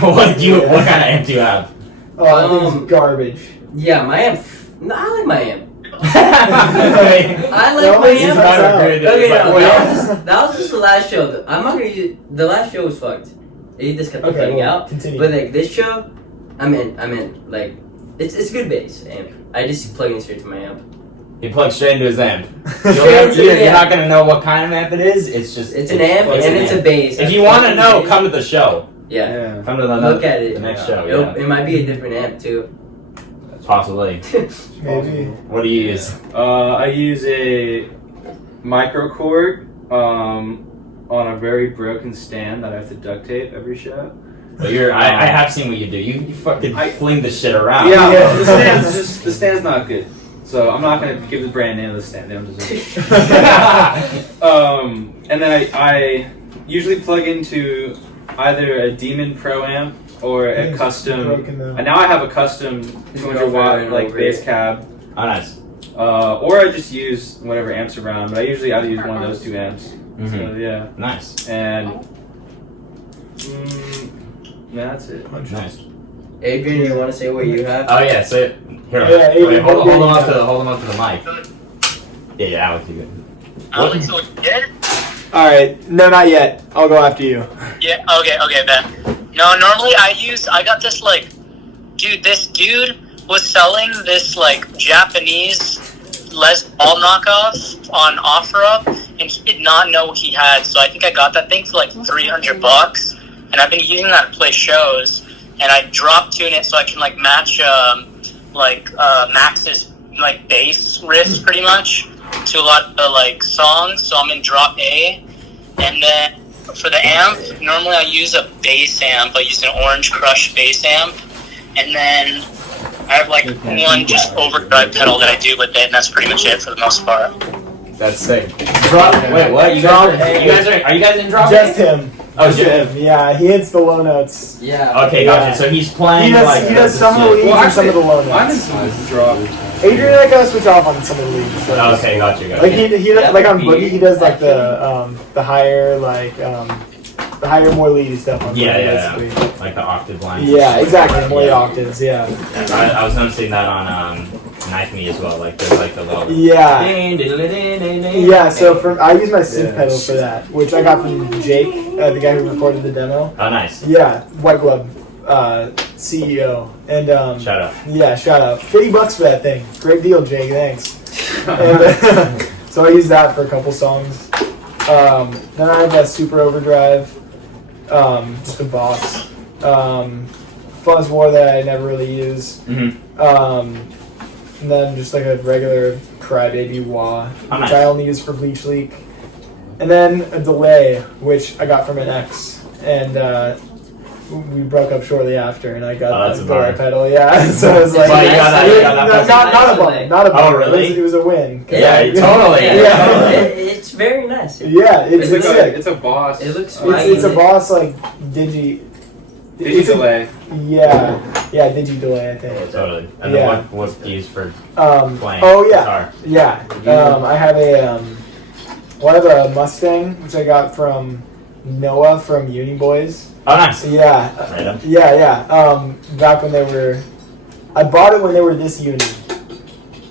What kind of amp do you have? Oh, this is garbage. Yeah, my amp. No, I like my amp. I like my amp. Okay, that was just the last show. I'm not gonna use. The last show was fucked. It just kept cutting out. Continue. But like this show, I'm in. Like it's good bass amp. I just plug it straight to my amp. He plugs straight into his amp. Straight into the You're not amp. gonna know what kind of amp it is. It's just It's an amp and it's a bass. If you want to know, come to the show. Yeah. Come to Look at it. the next show. It might be a different amp too. Possibly. Maybe. What do you use? I use a microcord on a very broken stand that I have to duct tape every show. Well, I have seen what you do. You fucking fling the shit around. Yeah. The stand's not good. So I'm not gonna give the brand name of the stand. They don't deserve it. And then I usually plug into either a Demon Pro amp or a custom. And now I have a custom 200 watt like bass cab. Oh, nice. Or I just use whatever amps around. But I usually either use one of those two amps. So yeah. Nice. And that's it. Nice. Adrian, you want to say what you have? Oh yeah. So here. Yeah, Wait, hold on to the mic. Yeah, Alex, you good. Alex, so you did? Alright, no, not yet. I'll go after you. Yeah, okay, Ben. No, normally I got this, like, this dude was selling this, like, Japanese Les Paul knockoff on OfferUp, and he did not know what he had, so I think I got that thing for, like, $300, and I've been using that to play shows, and I drop tune it so I can, like, match, Max's, like, bass riffs, pretty much, to a lot of the, like, songs, so I'm in drop A, and then for the amp, normally I use a bass amp. I use an Orange Crush bass amp, and then I have like one just overdrive pedal that I do with it, and that's pretty much it for the most part. That's sick. Wait, what? Are you guys in drop? Just him. Oh, just him. Yeah, he hits the low notes. Yeah. Okay, gotcha. So he's playing. He does some of the leads and some of the low notes. I'm in some drop. Adrian and I kind of switch off on some of the leads. So Okay, gotcha. like he like on Boogie, he does like the higher the higher more leady stuff on Boogie, basically. Like the octave line. Yeah, exactly. More octaves. Yeah. I was noticing that on Knife Me as well. Like there's like the low. Yeah. Yeah. So I use my synth pedal for that, which I got from Jake, the guy who recorded the demo. Oh, nice. Yeah, White Glove CEO, and shout out. Yeah, shout out. $50 for that thing. Great deal, Jake. Thanks. And, so I use that for a couple songs. Then I have that Super Overdrive, just a Boss. Fuzz War that I never really use. Mm-hmm. And then just like a regular Crybaby Wah, which I only use for Bleach Leak. And then a delay, which I got from an ex, and we broke up shortly after, and I got a delay pedal. Yeah, so it was like not a bump, not a bump. Oh, really? It was a win. Yeah, totally. Yeah. It's very nice. Yeah, it's sick. It's a Boss. It looks. It's a Boss like Digi delay. Yeah, Digi delay, I think. Totally. And then what's used for playing? Oh yeah, guitar? Yeah. I have a Mustang, which I got from Noah from Uni Boys. Oh, nice. Yeah. Random. Yeah. Back when I bought it when they were this uni,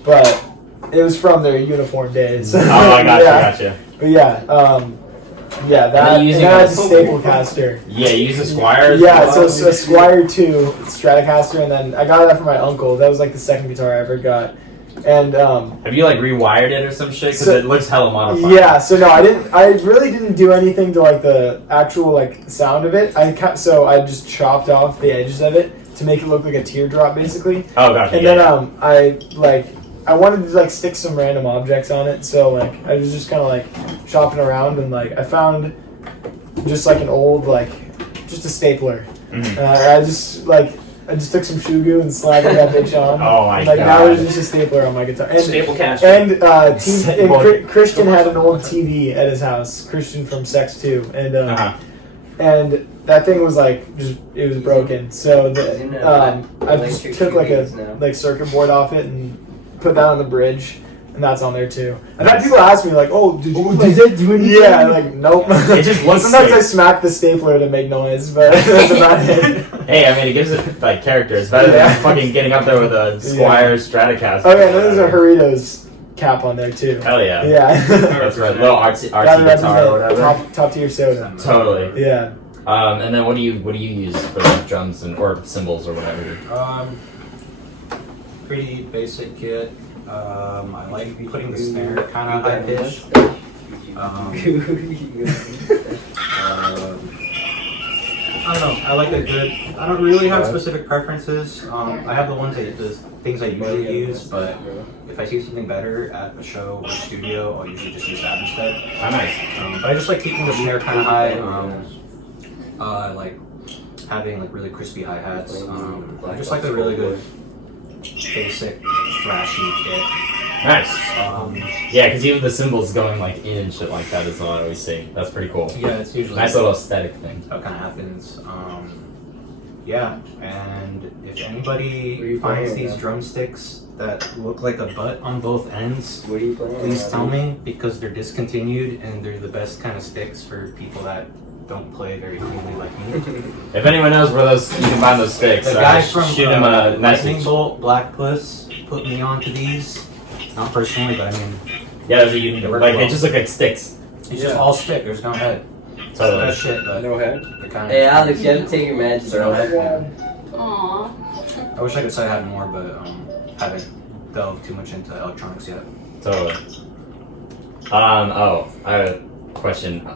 but it was from their uniform days. Oh, I gotcha. But yeah, that. And then I had a staple caster. Yeah, you use a Squire. Yeah, so a Squire 2 Stratocaster, and then I got that from my uncle. That was like the second guitar I ever got. And have you like rewired it or some shit? Because it looks hella modified. Yeah, so no, I didn't. I really didn't do anything to like the actual like sound of it. So I just chopped off the edges of it to make it look like a teardrop, basically. Oh, gotcha. And then I wanted to like stick some random objects on it, so like I was just kind of like shopping around, and like I found just like an old just a stapler. Mm-hmm. I just took some Shugu and slathered that bitch on. Oh my god! Now there's just a stapler on my guitar. And, staple caster. And Christian had an old TV at his house. Christian from Sex 2, and and that thing was like it was broken. So I just took like a circuit board off it and put that on the bridge, and that's on there too. I've had people ask me like, "Oh, did it do anything?" Yeah, like nope. It just looks. Sometimes I smack the stapler to make noise, but that's about it. Hey, I mean, it gives it like character. It's better than fucking getting up there with a Squire Stratocaster. Oh yeah, there's a Doritos cap on there too. Hell yeah. Yeah. That's right. Little artsy guitar or whatever. Top tier soda. Totally. Yeah. And then what do you use for like drums or cymbals or whatever? Pretty basic kit. I like putting the snare kind of high pitch. I don't know. I like a good. I don't really have specific preferences. I have the things I usually use, but if I see something better at a show or studio, I'll usually just use that instead. Oh, nice. But I just like keeping the snare kind of high. I like having like really crispy hi hats. I just like a really good basic thrashy kit. Nice. Yeah, because even the cymbals going like in and shit like that is what I always see. That's pretty cool. Yeah, it's usually nice little aesthetic thing. How it kind of happens. Yeah, and if anybody finds these drumsticks that look like a butt on both ends, please tell me, because they're discontinued and they're the best kind of sticks for people that don't play very cleanly like me. If anyone knows where you can find those sticks, the guy from shoot him a Lightning message. Bolt Black Puss put me onto these. Not personally, but I mean, yeah, they just look like sticks. It's just all stick. There's no head. Totally. No shit, but no head. Hey Alex, you have to take your meds. No head. Aww. I wish I could say I had more, but haven't delved too much into electronics yet. Totally. Oh, I have a question.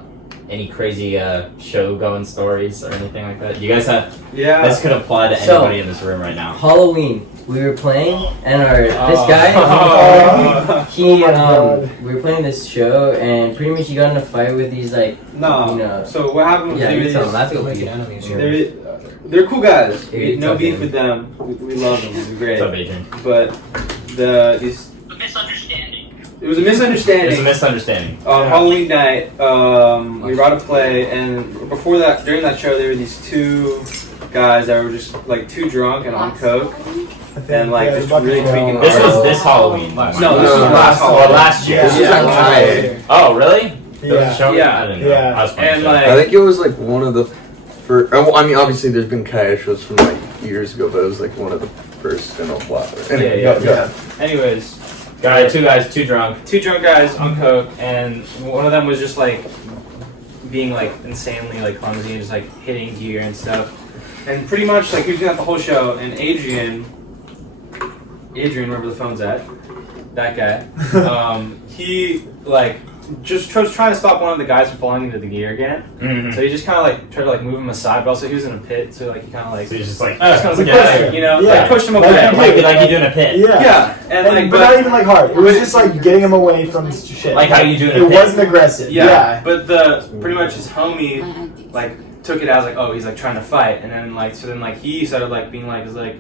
Any crazy show going stories or anything like that? You guys have? Yeah. This could apply to anybody in this room right now. Halloween, we were playing, and this guy, we were playing this show, and pretty much he got in a fight with these like. No. You know, so what happened was let's go make enemies here. They're cool guys. Hey, No beef him. with them. We love them. They're great. What's up, Adrian? But these. Misunderstanding. It was a misunderstanding. It's a misunderstanding. On Halloween night, we brought a play, and before that, during that show, there were these two guys that were just like too drunk and on coke, and like just really tweaking. This was this Halloween. No, this was last Halloween. Last year. Yeah. Oh, really? Yeah. There was a show? Yeah. I didn't know. Yeah. I was playing And show. like, I think it was like one of the first. I mean, obviously, there's been kayak shows from like years ago, but it was like one of the first in a while. Anyway, Yeah. Anyways, two guys, too drunk. two drunk guys on coke, and one of them was just like being like insanely like clumsy and just like hitting gear and stuff. And pretty much like he was doing that the whole show. And Adrian, wherever the phone's at, that guy, he like just was trying to stop one of the guys from falling into the gear again. Mm-hmm. So he just kind of like tried to like move him aside, but also he was in a pit, so like he kind of like So he's just like, just kind of like get out of pushed, here. you know, Yeah. like pushed him away. Like you do in a pit. Yeah. Yeah, and like but not even like hard. It was just like getting him away from shit. Like how you do in a It pit. wasn't aggressive. yeah, but pretty much his homie like took it as like, oh, he's like trying to fight, and then like he started like being like, is like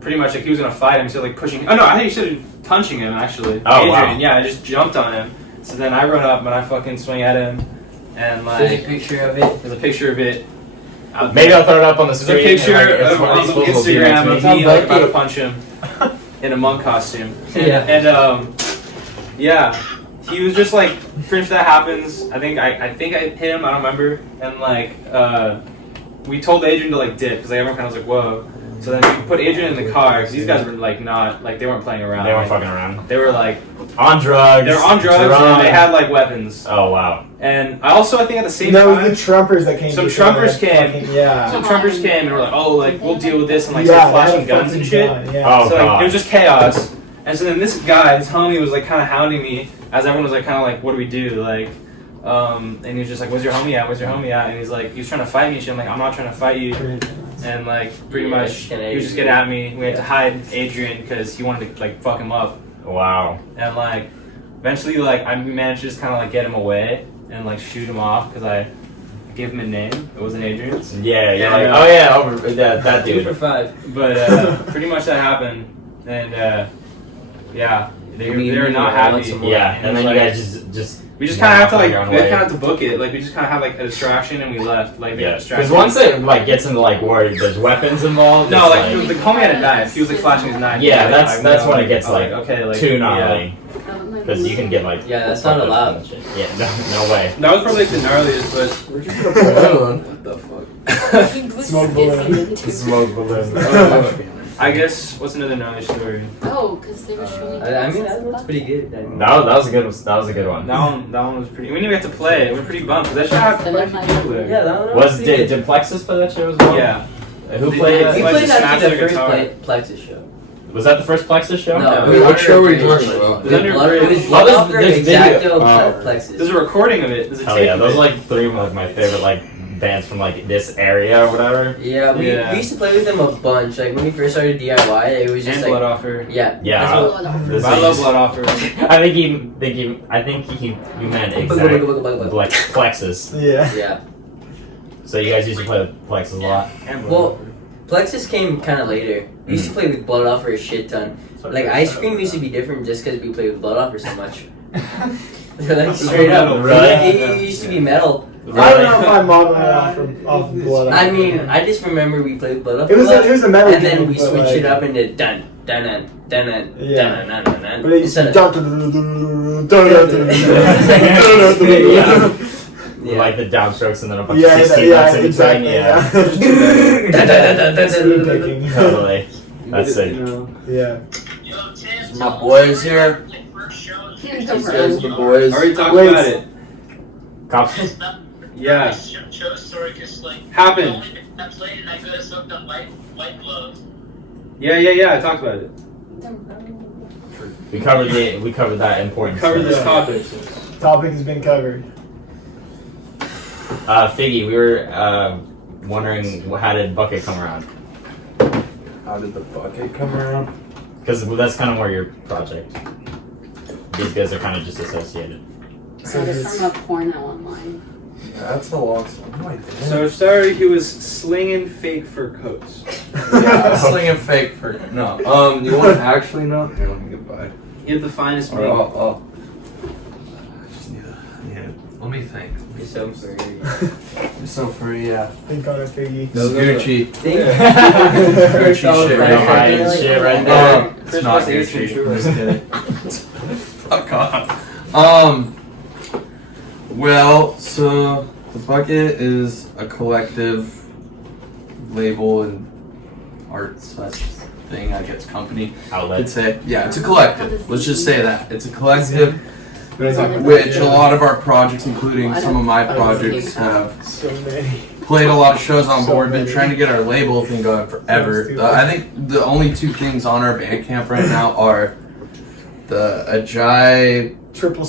pretty much like he was gonna fight him, so like pushing. Oh no, I think he started punching him actually. Oh, Adrian, wow. yeah, I just jumped on him. So then I run up and I fucking swing at him, and like There's a picture of it. there's a picture of it. Out Maybe there. I'll throw it up on the There's a screen. picture and, like, it's of one of on these fools will be Instagram next to of me. me like about to punch him in a monk costume. And, Yeah. And yeah, he was just like, pretty much that happens. I think I hit him. I don't remember. And like we told Adrian to like dip because like, everyone kind of was like, whoa. So then we put Adrian in the car because these guys were like not like they weren't playing around. They weren't like, fucking around. They were like On drugs. they were on drugs and they had like weapons. Oh, wow. And I also I think at the same that was time the Trumpers that came. some to each other. Trumpers came. Fucking- yeah. some Trumpers came and were like, oh, like we'll deal with this and like Yeah, start flashing they had a guns and fucking shit. gun, yeah. Oh, So like God. it was just chaos. And so then this guy, his homie, was like kind of hounding me as everyone was like kind of like, what do we do? Like, and he was just like, where's your homie at? Where's your homie at? And he's like, he was trying to fight me and shit. I'm like, I'm not trying to fight you. And like pretty Yeah, much just he get was just getting at me. We had to hide Adrian because he wanted to like fuck him up. Wow. And like eventually like we managed to just kind of like get him away and like shoot him off because I gave him a name. It wasn't Adrian's. Yeah, you're Yeah, like, yeah. oh yeah, that 2 dude. for 5. But pretty much that happened, and yeah, they were not happy. Yeah, and then like, you guys just we just kind of have to like your own we way. kind of have to book it. Like we just kind of had like a distraction and we left. Like Yeah, a distraction. because once it like gets into like where there's weapons involved. no, it's, like the homie had a knife. He was like flashing his knife. Yeah, Like, that's I when know. it gets I was like okay, like too gnarly. Oh, Because you can get like Yeah, that's not allowed. and shit. Yeah, no way. That was probably like the gnarliest, but We're just gonna put that on. What the fuck? Smoke balloon. Smoke balloon. I guess what's another gnarly story? Oh, because they were showing. I mean, that's pretty good. I mean, That was a good. That was a good one. That one was pretty. We didn't even get to play. We're pretty bummed because that should have quite a few people there. yeah, that one Was pretty good. did Plexus play that show as well? Yeah. Who played? We Like, played just actually smash the the first guitar. Plexus show. Was that the first Plexus show? No, Wait, what show were you talking about? It was Oh, Blood there's- Offer, there's video. X-ACTO, Plexus. There's a recording of it. There's a Hell tape. yeah, of those it. are like three of like my favorite like bands from like this area or whatever. Yeah, we used to play with them a bunch. Like when we first started DIY, it was just And like Blood Offer. yeah, Yeah, that's what- This I love is- Blood Offer. I think he meant exact like Plexus. Yeah. yeah. So you guys used to play with Plexus a lot. And Blood Well, Offer. Plexus came kind of later. We used to play with Blood Offer a shit ton. Like Ice Cream used to be different just because we played with Blood Offer so much. Like straight up, Really? like, it used to be metal. I don't know if I'm modeling it off of Blood. I mean, I just remember we played with Blood Offer. it was a metal and then game, we but, switched like, it up into dun dun dun dun dun Yeah. dun dun dun. But it used to Instead of- Yeah. Like the downstrokes and then a bunch Yeah, of 16 yeah, notes in between. exactly. Yeah. Dun, dun, dun, dun, dun, dun, dun, dun. Totally. That's You sick. know. Yeah. Yo, Tim, My boys here. like first show. These Guys, the boys. Already talked Wait. about it. Cops. Yeah. Show story because like Happened. the only thing I played and I could have soaked up white gloves. Yeah. I talked about it. We covered that important. Covered this stuff. topic. Topic has been covered. Figgy, we were wondering how did Bucket come around? How did the bucket come around? Because that's kind of more your project. These guys are kind of just associated. So it's from a porno online. Yeah, that's a long story. No, I didn't. So it started. He was slinging fake fur coats. Yeah, I was slinging fake for no. You want to actually know? Here, let me get by. He had the finest Or mink. I just need to. Let me think. You're so furry. You're so free, yeah. Think on it, Figgy. No Gucci. Gucci Gucci shit right hide there. shit right there. It's not Christmas Gucci. is for I'm sure. just kidding. Fuck off. Well, so the Bucket is a collective label and art such thing, I guess, company. Outlet. I'd say, yeah, it's a collective. Let's just say that it's a collective, Which which a lot of our projects, including some of my projects, have So many. played a lot of shows on board. Been trying to get our label thing going forever. I think the only two things on our Bandcamp right now are the Ajay Triple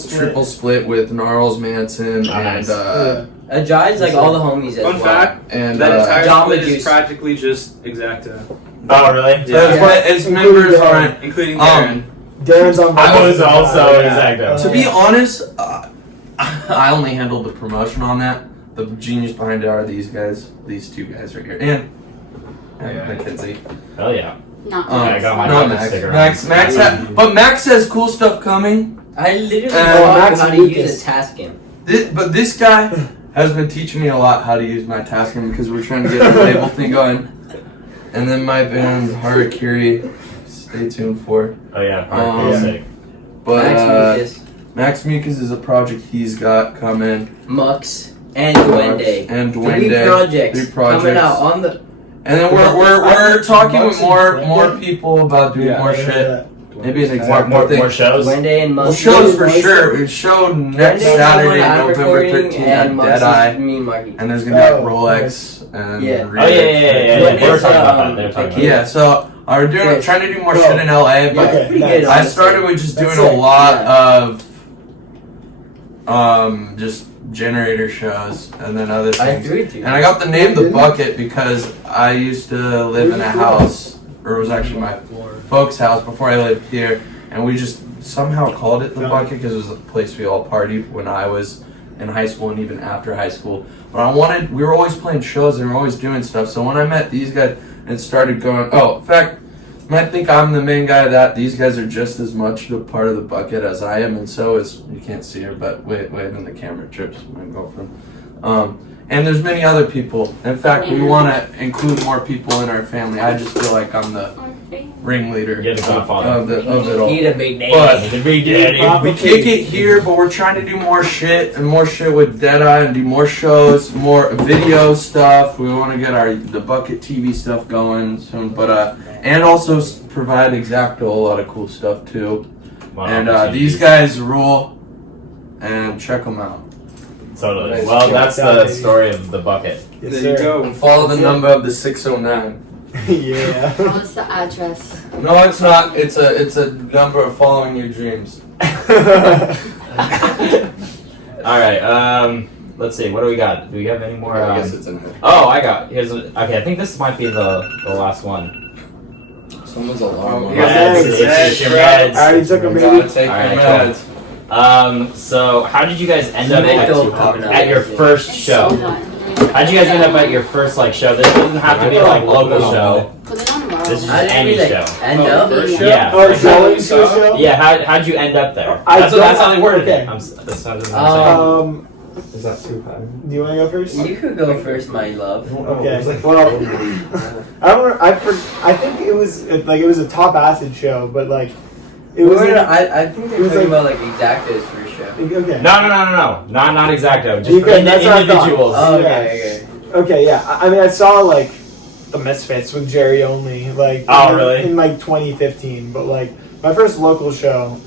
split. with Gnarls Manson Nice. and Ajay's like all the homies as Fun well. fact: and that entire Jamba split is Juice. practically just X-ACTO, Oh, really? that's Yeah. what its members are. including Darren. Darren's on. I was also Yeah. X-ACTO. To be honest, I only handled the promotion on that. The genius behind it are these guys, these two guys right here, and Mackenzie. Hell yeah. Not Yeah, I got my Not Bucket Max. sticker on. But Max has cool stuff coming. I literally Uh, taught Max you how to Lucas. use a Tascam. But this guy has been teaching me a lot how to use my Tascam because we're trying to get the label thing going. And then my band Harakiri, stay tuned for. Oh yeah. Hardcore sick. But Max Lucas, Max Mucus is a project he's got coming. Mux, and Duende. And Three Duende. projects, Three projects. coming out on the. And then we're talking with more people about doing more shit. Maybe an exact More thing. shows. Duende and Well, Mux. shows for sure. We show next Duende's Saturday, the one I'm November recording, 13th and at Mux is Deadeye. me and Marky. And there's gonna be Oh, Rolex and Yeah. Oh yeah. When They were it's, talking about that. um, They were talking about Yeah, so we're doing trying to do more shit in LA, but Okay, pretty nice. good. I honestly. started with just doing That's a it, lot of just generator shows and then other I things. agree with you. And I got the name The Bucket because I used to live in a house, or it was actually my folks' house before I lived here, and we just somehow called it The Bucket because it was the place we all partied when I was in high school and even after high school. But we were always playing shows and we were always doing stuff, so when I met these guys and started going, in fact, you might think I'm the main guy of that. These guys are just as much a part of The Bucket as I am, and so is, you can't see her, but waving the camera trips, my girlfriend. And there's many other people. In fact, we want to include more people in our family. I just feel like I'm the ringleader You're the godfather. of it all. He the big name. But The big daddy. we kick it here, but we're trying to do more shit and more shit with Deadeye and do more shows, more video stuff. We want to get the Bucket TV stuff going soon, but and also provide X-ACTO a lot of cool stuff too. And these guys rule, and check them out. Totally. Well, that's the story of the bucket. Yes, There you sir. go. And follow the number of the 609. Yeah. What's the address? No, it's not. It's a number of following your dreams. All right. Let's see. What do we got? Do we have any more? I guess it's in here. Oh, I got. Okay, I think this might be the last one. Someone's alarm. on. Yeah, it's your meds. I already took a Gotta baby. take your Alright, meds. So how did you guys end up Coming at your first show? So done. How did you guys end up at your first show? This doesn't have to be like local show. Put it on tomorrow. This is How did any we like show. end up? First show? Yeah. Oh, going to a show? Yeah. How'd you end up there? That's That's how they worded okay. it. That's how they Is that too bad? Do you want to go first? You could go first, my love. Okay. Well, I think it was a top acid show, but like it was. I think they're it was talking like- about like X-ACTO's first show. Okay. No. Not X-ACTO. Just Okay, that's what I thought. individuals. Oh, Yeah. okay. Okay, yeah. I mean, I saw like the Misfits with Jerry Only, like Oh, really? in like 2015. But like my first local show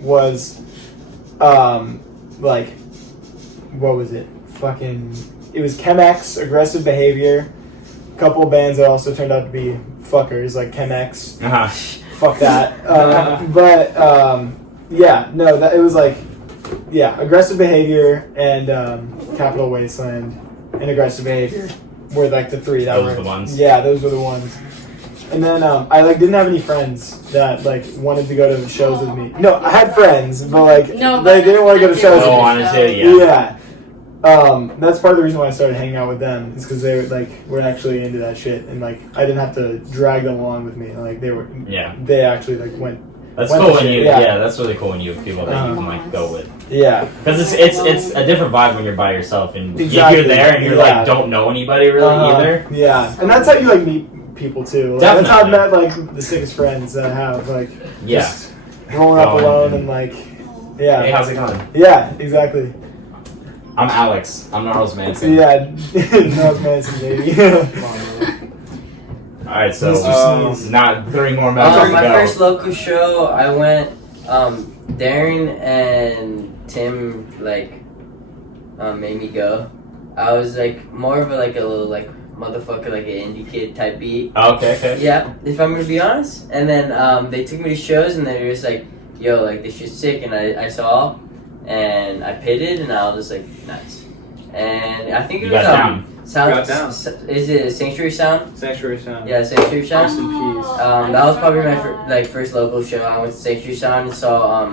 was like what was it? It was Chemex, Aggressive Behavior, a couple of bands that also turned out to be fuckers, like Chemex. Uh-huh. Fuck that. Yeah, no, it was like, yeah, Aggressive Behavior and Capital Wasteland and Aggressive Behavior were like the three that Those were were the ones? Yeah, those were the ones. And then I like didn't have any friends that like wanted to go to shows with me. No, I had friends, but like No, they didn't want to go to shows. Don't with me. want to, yeah. Yeah. That's part of the reason why I started hanging out with them is because they were actually into that shit, and like I didn't have to drag them along with me. Like they actually like went. That's went cool to when shit, you. yeah. Yeah, that's really cool when you have people that you can like go with. Yeah. Because it's a different vibe when you're by yourself and Exactly. you're there and you're Yeah. like don't know anybody really either. Yeah, and that's how you like meet people too. Like, that's how I've met like the sickest friends that I have like just rolling up Going alone and- and like yeah. Hey, how's it going? Yeah, exactly. I'm Alex. I'm Gnarls Manson. Yeah, Gnarls Manson, baby. All right, so Mr. Sneeze. not 3 more matches to My go. first local show, I went. Darren and Tim like made me go. I was like more of a little like motherfucker, like an indie kid type beat. Okay. Yeah, if I'm gonna be honest. And then they took me to shows and they were just like, yo, like this shit's sick, and I saw and I pitted and I was just like, nice. And I think it You was got down. Sound. Got down. Is it Sanctuary Sound? Sanctuary Sound. Yeah, Sanctuary Sound. Rest in peace. That was probably my first local show. I went to Sanctuary Sound and saw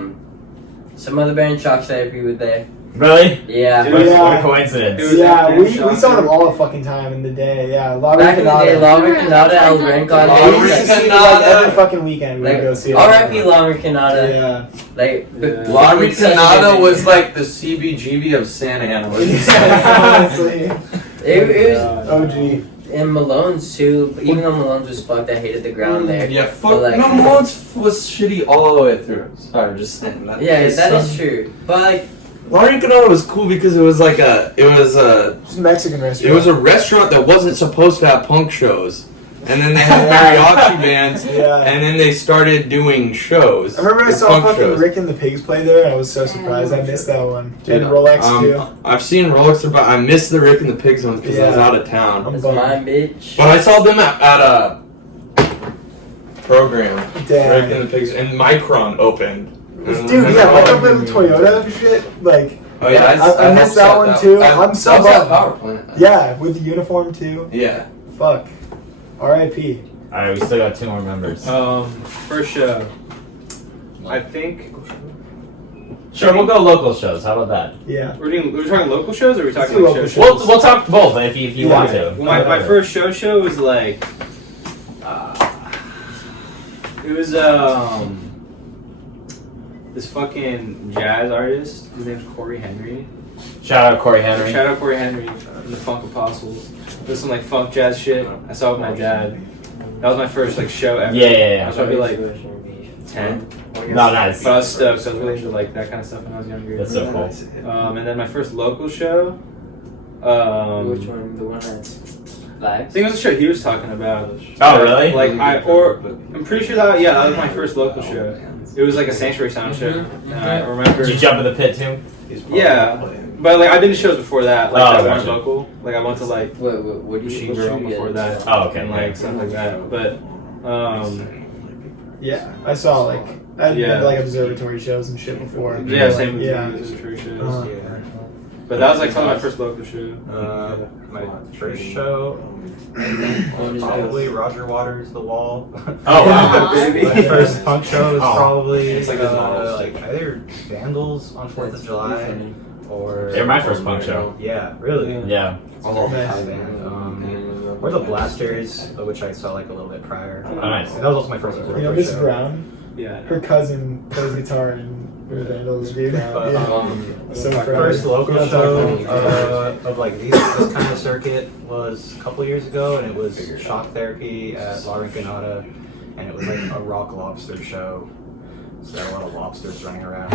some other band, Shock Therapy, were there. Really? Yeah. Dude, What Yeah. a coincidence. It was Yeah, like we that saw them shot. all the fucking time in the day. Yeah, Back in the day, Longer Canada, El Rincon. We Lawmer used to see them, Canada. like, every fucking weekend. We would go see them. R.I.P. Longer Canada. Yeah. Like, Yeah. Lawry such a Canada good- was like the CBGB of Santa Ana. Honestly. It was OG. and Malone's too. Even though Malone's was fucked, I hated the ground there. Yeah, But, fuck. like- No, Malone's was shitty all the way through. Sorry, just saying that. Yeah, just that is sucked. true. But like, Lawry Canada was cool because it was like Just Mexican restaurant. it was a restaurant that wasn't supposed to have punk shows, and then they had mariachi bands, Yeah. and then they started doing shows. I remember I like saw punk fucking shows. Rick and the Pigs play there. I was so surprised. I missed that one. Dude, And Rolex too. I've seen Rolex, but I missed the Rick and the Pigs ones because I was Yeah. out of town. I'm that's bummed. my bitch. But I saw them at a program. Rick Damn. and the Pigs, and Micron opened. Dude, yeah, like I played with Toyota and shit. Like, Oh yeah, I missed that one too. I'm so that was at bummed. power plant. Yeah, with the uniform too. Yeah. Fuck. R.I.P. All right, we still got 2 more members. First show. I think Sure, we'll go local shows. How about that? Yeah. we're talking local shows, or are we Let's talking do like local shows? shows. We'll talk both if you want to. Well, my first show was like, it was this fucking jazz artist. His name's Corey Henry. Shout out Corey Henry. Shout out Corey Henry and the Funk Apostles. There's some like funk jazz shit. I saw it with my dad. That was my first like show ever. Yeah. I was probably like 10. No, nice. But I was stoked. So I was really into like that kind of stuff when I was younger. That's so cool. And then my first local show. Which one? The one that's I live? think it was a show he was talking about. Oh, really? Like I'm pretty sure that was my first local show. It was like a Sanctuary Sound show. And I remember. Did you jump in the pit too? Yeah, but like I've been to shows before that. Like that gotcha. one local. Like I went to like What do Machine you Girl before that. Oh, okay. And like stuff like that. But Yeah, I saw like I've been to like observatory shows and shit before. yeah, same with Yeah. the observatory shows. Uh-huh. But that was like probably my first local show. My first show, probably Roger Waters' The Wall. Oh wow, baby. My first punk show was Oh. probably It's like those models. like either Vandals on 4th of July or They were my first punk show. Yeah, really. Yeah. Nice. Or the Blasters, which I saw like a little bit prior. Oh, nice. And that was also my first You know, observatory Miss show. Brown, Yeah. her cousin plays guitar in the Vandals, dude. But, Yeah. So my proud. first local Yeah, show talk of like this kind of circuit was a couple years ago, and it was Shock Therapy at La Rinconada, and it was like a rock lobster show. So there were a lot of lobsters running around.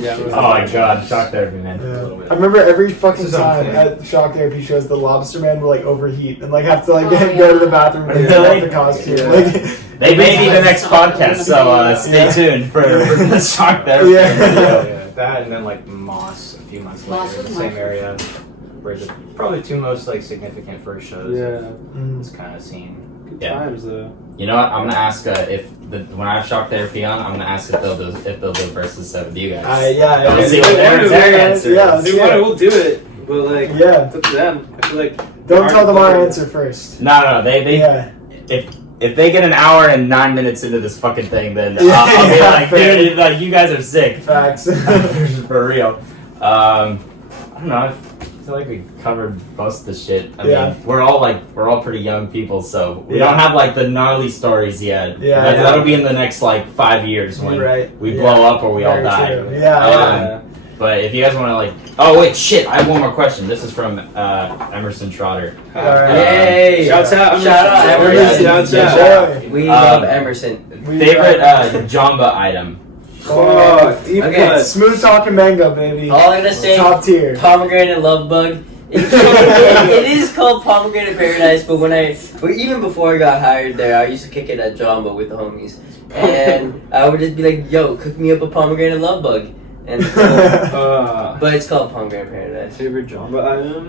Yeah. Oh my god, shock therapy, man. Yeah. I remember every fucking This is time unfair. at shock therapy shows, the lobster man will like overheat and like have to like Oh, go to the bathroom and Really? take off the costume. Yeah. Like, They may be the next podcast, so stay Yeah. tuned for the shock therapy. Yeah. Yeah, that and then like Moss a few months Moss later in the was my same area, were the probably two most like significant first shows Yeah. of this kind of scene. Good Yeah. times though. You know what? I'm gonna ask when I have shock therapy on, I'm gonna ask if they'll do versus 7 with you guys. yeah, Let's see yeah. what their answer is. Yeah, let's They see want it. it, we'll do it. But like, Yeah. it's up to them. I feel like. Don't tell them our answer first. No. They Yeah. if they get an hour and 9 minutes into this fucking thing, then Yeah. I'll be like, Fair. dude, like you guys are sick. Facts. For real. I don't know. I feel like we covered most of the shit. I Yeah. mean, we're all pretty young people, so we Yeah. don't have like the gnarly stories yet. Yeah, yeah. That'll be in the next like 5 years when Right. we Yeah. blow up or we all Very die. true. Yeah. But if you guys want to like, oh wait, shit! I have one more question. This is from Emerson Trotter. Alright. Yay! Shouts out. Shout out Emerson. Shouts out. Yeah. We Um, love Emerson. Favorite Jamba item. Oh, deep Okay. cut. Smooth talking mango, baby. All I'm gonna say, Top tier. pomegranate love bug. It is called pomegranate paradise, but even before I got hired there, I used to kick it at Jamba with the homies, and I would just be like, "Yo, cook me up a pomegranate love bug," and but it's called pomegranate paradise. Favorite Jamba item?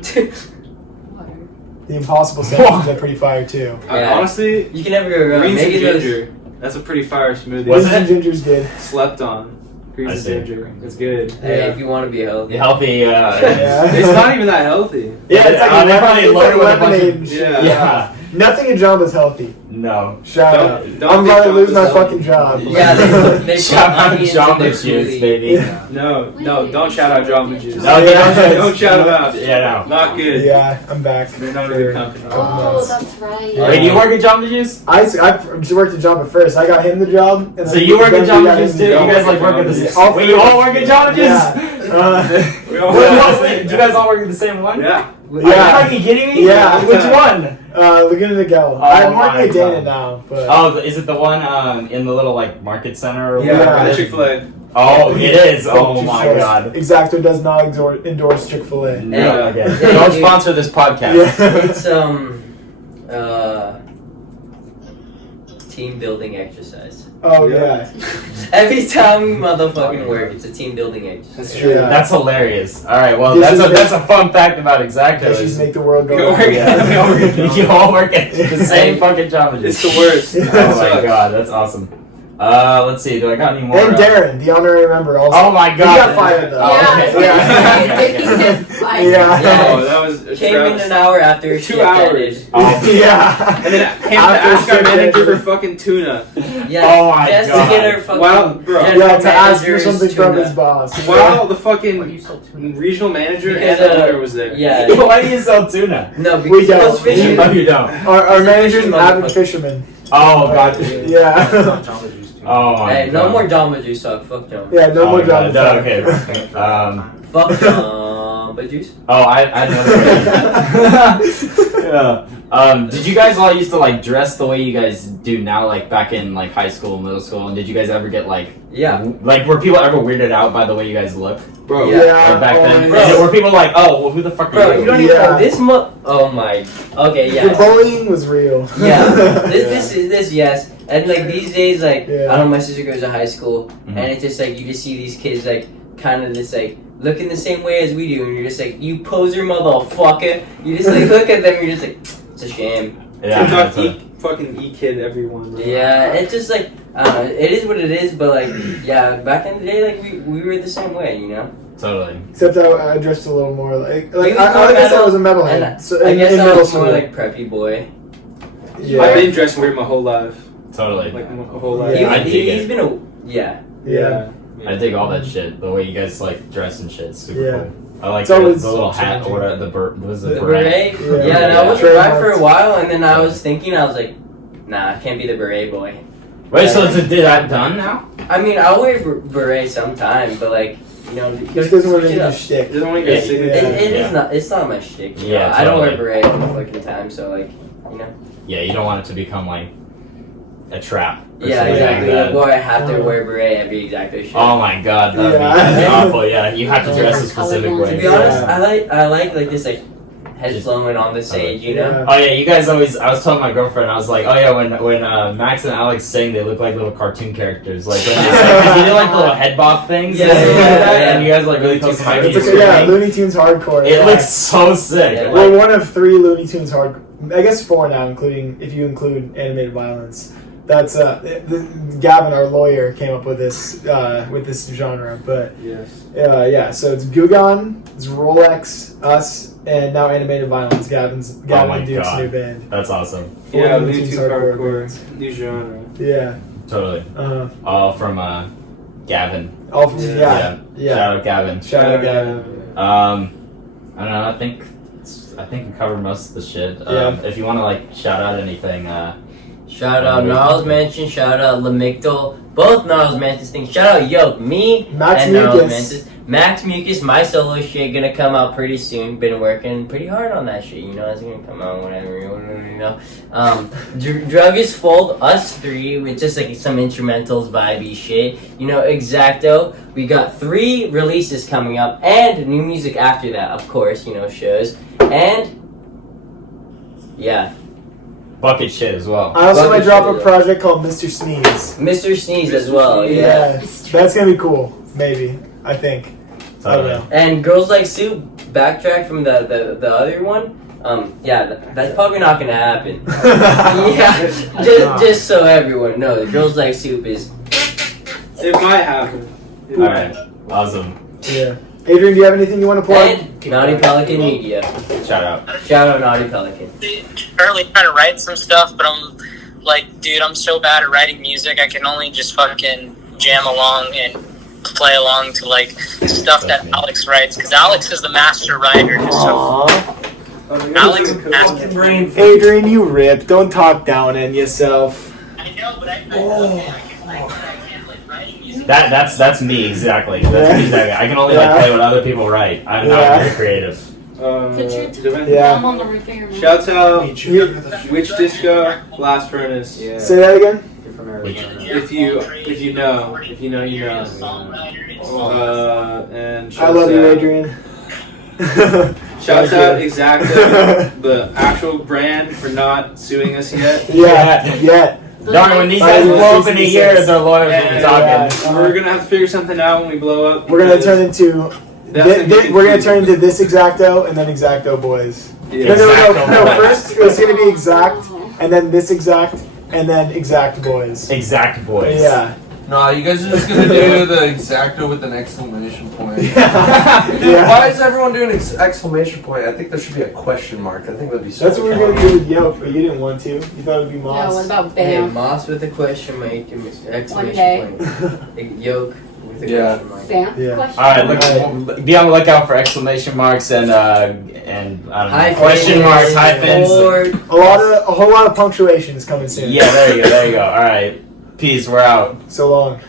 The impossible sandwiches are pretty fire too. Yeah. Honestly, You can never go wrong. greens and Maybe those- ginger. That's a pretty fire smoothie. Was Greens and ginger's good. Slept on. Greens I and see. ginger. It's good. Hey, Yeah. if you want to be healthy. Healthy. Yeah. It's not even that healthy. Yeah, it's like they probably it's loaded like with a bunch lemonade of- and shit. Yeah. Yeah. Nothing in Jamba is healthy. No. Shout Don't- out. don't I'm think about to lose Jamba's my healthy. fucking job. Yeah, they put Shout out onions in Jamba their juice, smoothie. baby. No, don't shout out Jamba Juice. No, Yeah. Don't shout them out. Yeah, no. Not good. Yeah, I'm back. They're not a good company. Oh, that's right. Wait, do you work at Jamba Juice? I worked at Jamba first. I got him the job. And So then you work then at we got Jamba Juice him too? the You job. guys like work at the All Wait, you all work at Jamba Juice? Yeah. We all Wait, do you guys all work at the same one? Yeah. Are you Yeah. fucking kidding me? Yeah. Which one? Laguna Niguel. Oh I'm my working at Dana God. now, but Oh, is it the one in the little like market center? Or Yeah, whatever? Chick-fil-A. Oh, it is. Oh Just my says, god. X-ACTO does not endorse Chick-fil-A. No, Yeah. okay. Yeah, Don't you- sponsor this podcast. Yeah. It's team building exercise. Oh Yeah. yeah. Every time we motherfucking work, it's a team building exercise. That's true. Yeah. That's hilarious. All right, well, Dishes that's a fun fact about X-ACTO. Dishes make the world go We round. work- we all work at You all work at the same fucking job. It's the worst. Oh my god, that's awesome. Let's see. Do I got any more? And Darren, the honorary member, also. Oh my He god. got fired though. Oh, okay. Yeah, Okay, okay, okay. Yeah. Oh, that was a Came in an hour after his 2 shift hours. ended. Oh, Yeah. And then I came to After ask our shift manager ended. for fucking tuna. Yeah, Oh my just God. to get her fucking Wow, bro. general Yeah, to ask for manager's something from tuna. his boss. While the fucking regional manager Because, and the owner was there. Yeah. Why do you sell tuna? No, We because don't. those fishing. Oh, you don't. Our manager's an avid Motherfucker. fisherman. Oh god. Yeah. Oh my Hey, god. no more Jamba Juice talk. Fuck Jamba. Yeah, no Oh more my God. Jamba. No, okay. Fuck Jamba Juice. Oh, I know. Yeah. Did you guys all used to like dress the way you guys do now, like back in like high school, middle school? And did you guys ever get like like were people ever weirded out by the way you guys look? Bro, Like back then, and were people like, "Oh, well, who the fuck are you?" You don't even know this oh my. Okay, yeah. The bullying was real. Yeah. This yes. And like these days, like I don't know, my sister goes to high school, and it's just like you just see these kids like kind of just like looking the same way as we do, and you're just like, you poser motherfucker. You just like look at them, you're just like, it's a shame. Yeah. Fucking e-kid everyone. Bro. Yeah, it's just like it is what it is, but like yeah, back in the day, like we were the same way, you know. Totally. Except I dressed a little more like I guess I was a metalhead. So I guess I was school. more like preppy boy. Yeah. I've been dressing weird my whole life. Totally. Like my whole life. Yeah. He's been a yeah. I dig all that shit. The way you guys like dress and shit. Super cool. I like the little hat or whatever. The beret. Yeah, and I was right for a while, and then I was thinking, I was like, nah, I can't be the beret boy. Wait, so is that done now? I mean, I'll wear beret sometime, but like, you know, He doesn't want to do shtick. Doesn't want to get It's not my shtick. Yeah, know? I don't wear beret all the fucking time, so like, you know. Yeah, you don't want it to become like a trap. Yeah, exactly. Like, boy, I have to wear beret every X-ACTO show. Oh my god, that'd be awful. Yeah, you have to dress a specific way. To be honest, I like this like head flowing on the stage, you know. Oh yeah, you guys always. I was telling my girlfriend, I was like, oh yeah, when Max and Alex sing, they look like little cartoon characters. Like, because you do like the little head bop things. And you guys like really close to my Looney Tunes hardcore. It looks so sick. Yeah, we're one of 3 Looney Tunes hardcore. I guess 4 now, if you include animated violence. That's Gavin, our lawyer, came up with this genre. But yeah. So it's Gugon, it's Rolex, us, and now animated violence. Gavin Duke's new band. That's awesome. Yeah, Looney Tunes hardcore, new genre. Yeah. Totally. All from Gavin. All from yeah. Shout out Gavin. Shout out Gavin. I don't know. I think we covered most of the shit. If you want to like shout out anything. Shout out Gnarls Mansion, shout out Lamictal, both Gnarls Mansions things. Shout out Yoke, me and Gnarls Mansions. Max Mucus, my solo shit gonna come out pretty soon. Been working pretty hard on that shit, you know, it's gonna come out whenever, you know. Drug is Fold, us 3, with just like some instrumentals, vibey shit. You know, X-ACTO, we got 3 releases coming up, and new music after that, of course, you know, shows. And, yeah. Bucket shit as well. I also might drop a project called Mr. Sneeze. Mr. Sneeze as well, yeah. That's gonna be cool, maybe. I think. I don't know. And Girls Like Soup, backtrack from the other one. That's probably not gonna happen. just so everyone knows, Girls Like Soup is. It might happen. Alright, awesome. Yeah. Adrian, do you have anything you want to plug? And Naughty Pelican Media. Shout out Naughty Pelican. Currently trying to write some stuff, but I'm like, dude, I'm so bad at writing music. I can only just fucking jam along and play along to like stuff that Alex writes, because Alex is the master writer. So Alex is master brain. Adrian, you rip. Don't talk down on yourself. I know, but I That's me exactly. That's me exactly. I can only like play what other people write. I'm not very creative. Shouts out Witch Disco, Blast Furnace. Yeah. Say that again. If you know, you know. And I love you, Adrian. Shouts out X-ACTO, the actual brand, for not suing us yet. Yeah. Darn, when these guys blow up in a year, their lawyers will be talking. We're gonna have to figure something out when we blow up. We're gonna turn into this X-ACTO and then X-ACTO Boys. Yeah. No. First it was gonna be X-ACT, and then this X-ACT, and then X-ACT Boys. X-ACT Boys. Yeah. No, you guys are just gonna do the X-ACTO with an exclamation point. Yeah. Why is everyone doing exclamation point? I think there should be a question mark. I think that'd be so That's what we were gonna do with Yoke, but you didn't want to. You thought it'd be Moss. Yeah, what about Hey, Bam? Moss with a question mark, exclamation point. Yoke with a question mark. Bam? Yeah. Question Alright, mark. be on the lookout for exclamation marks and I don't know, question marks, hyphens. A whole lot of punctuation is coming soon. Yeah, there you go. Alright. Peace, we're out. So long.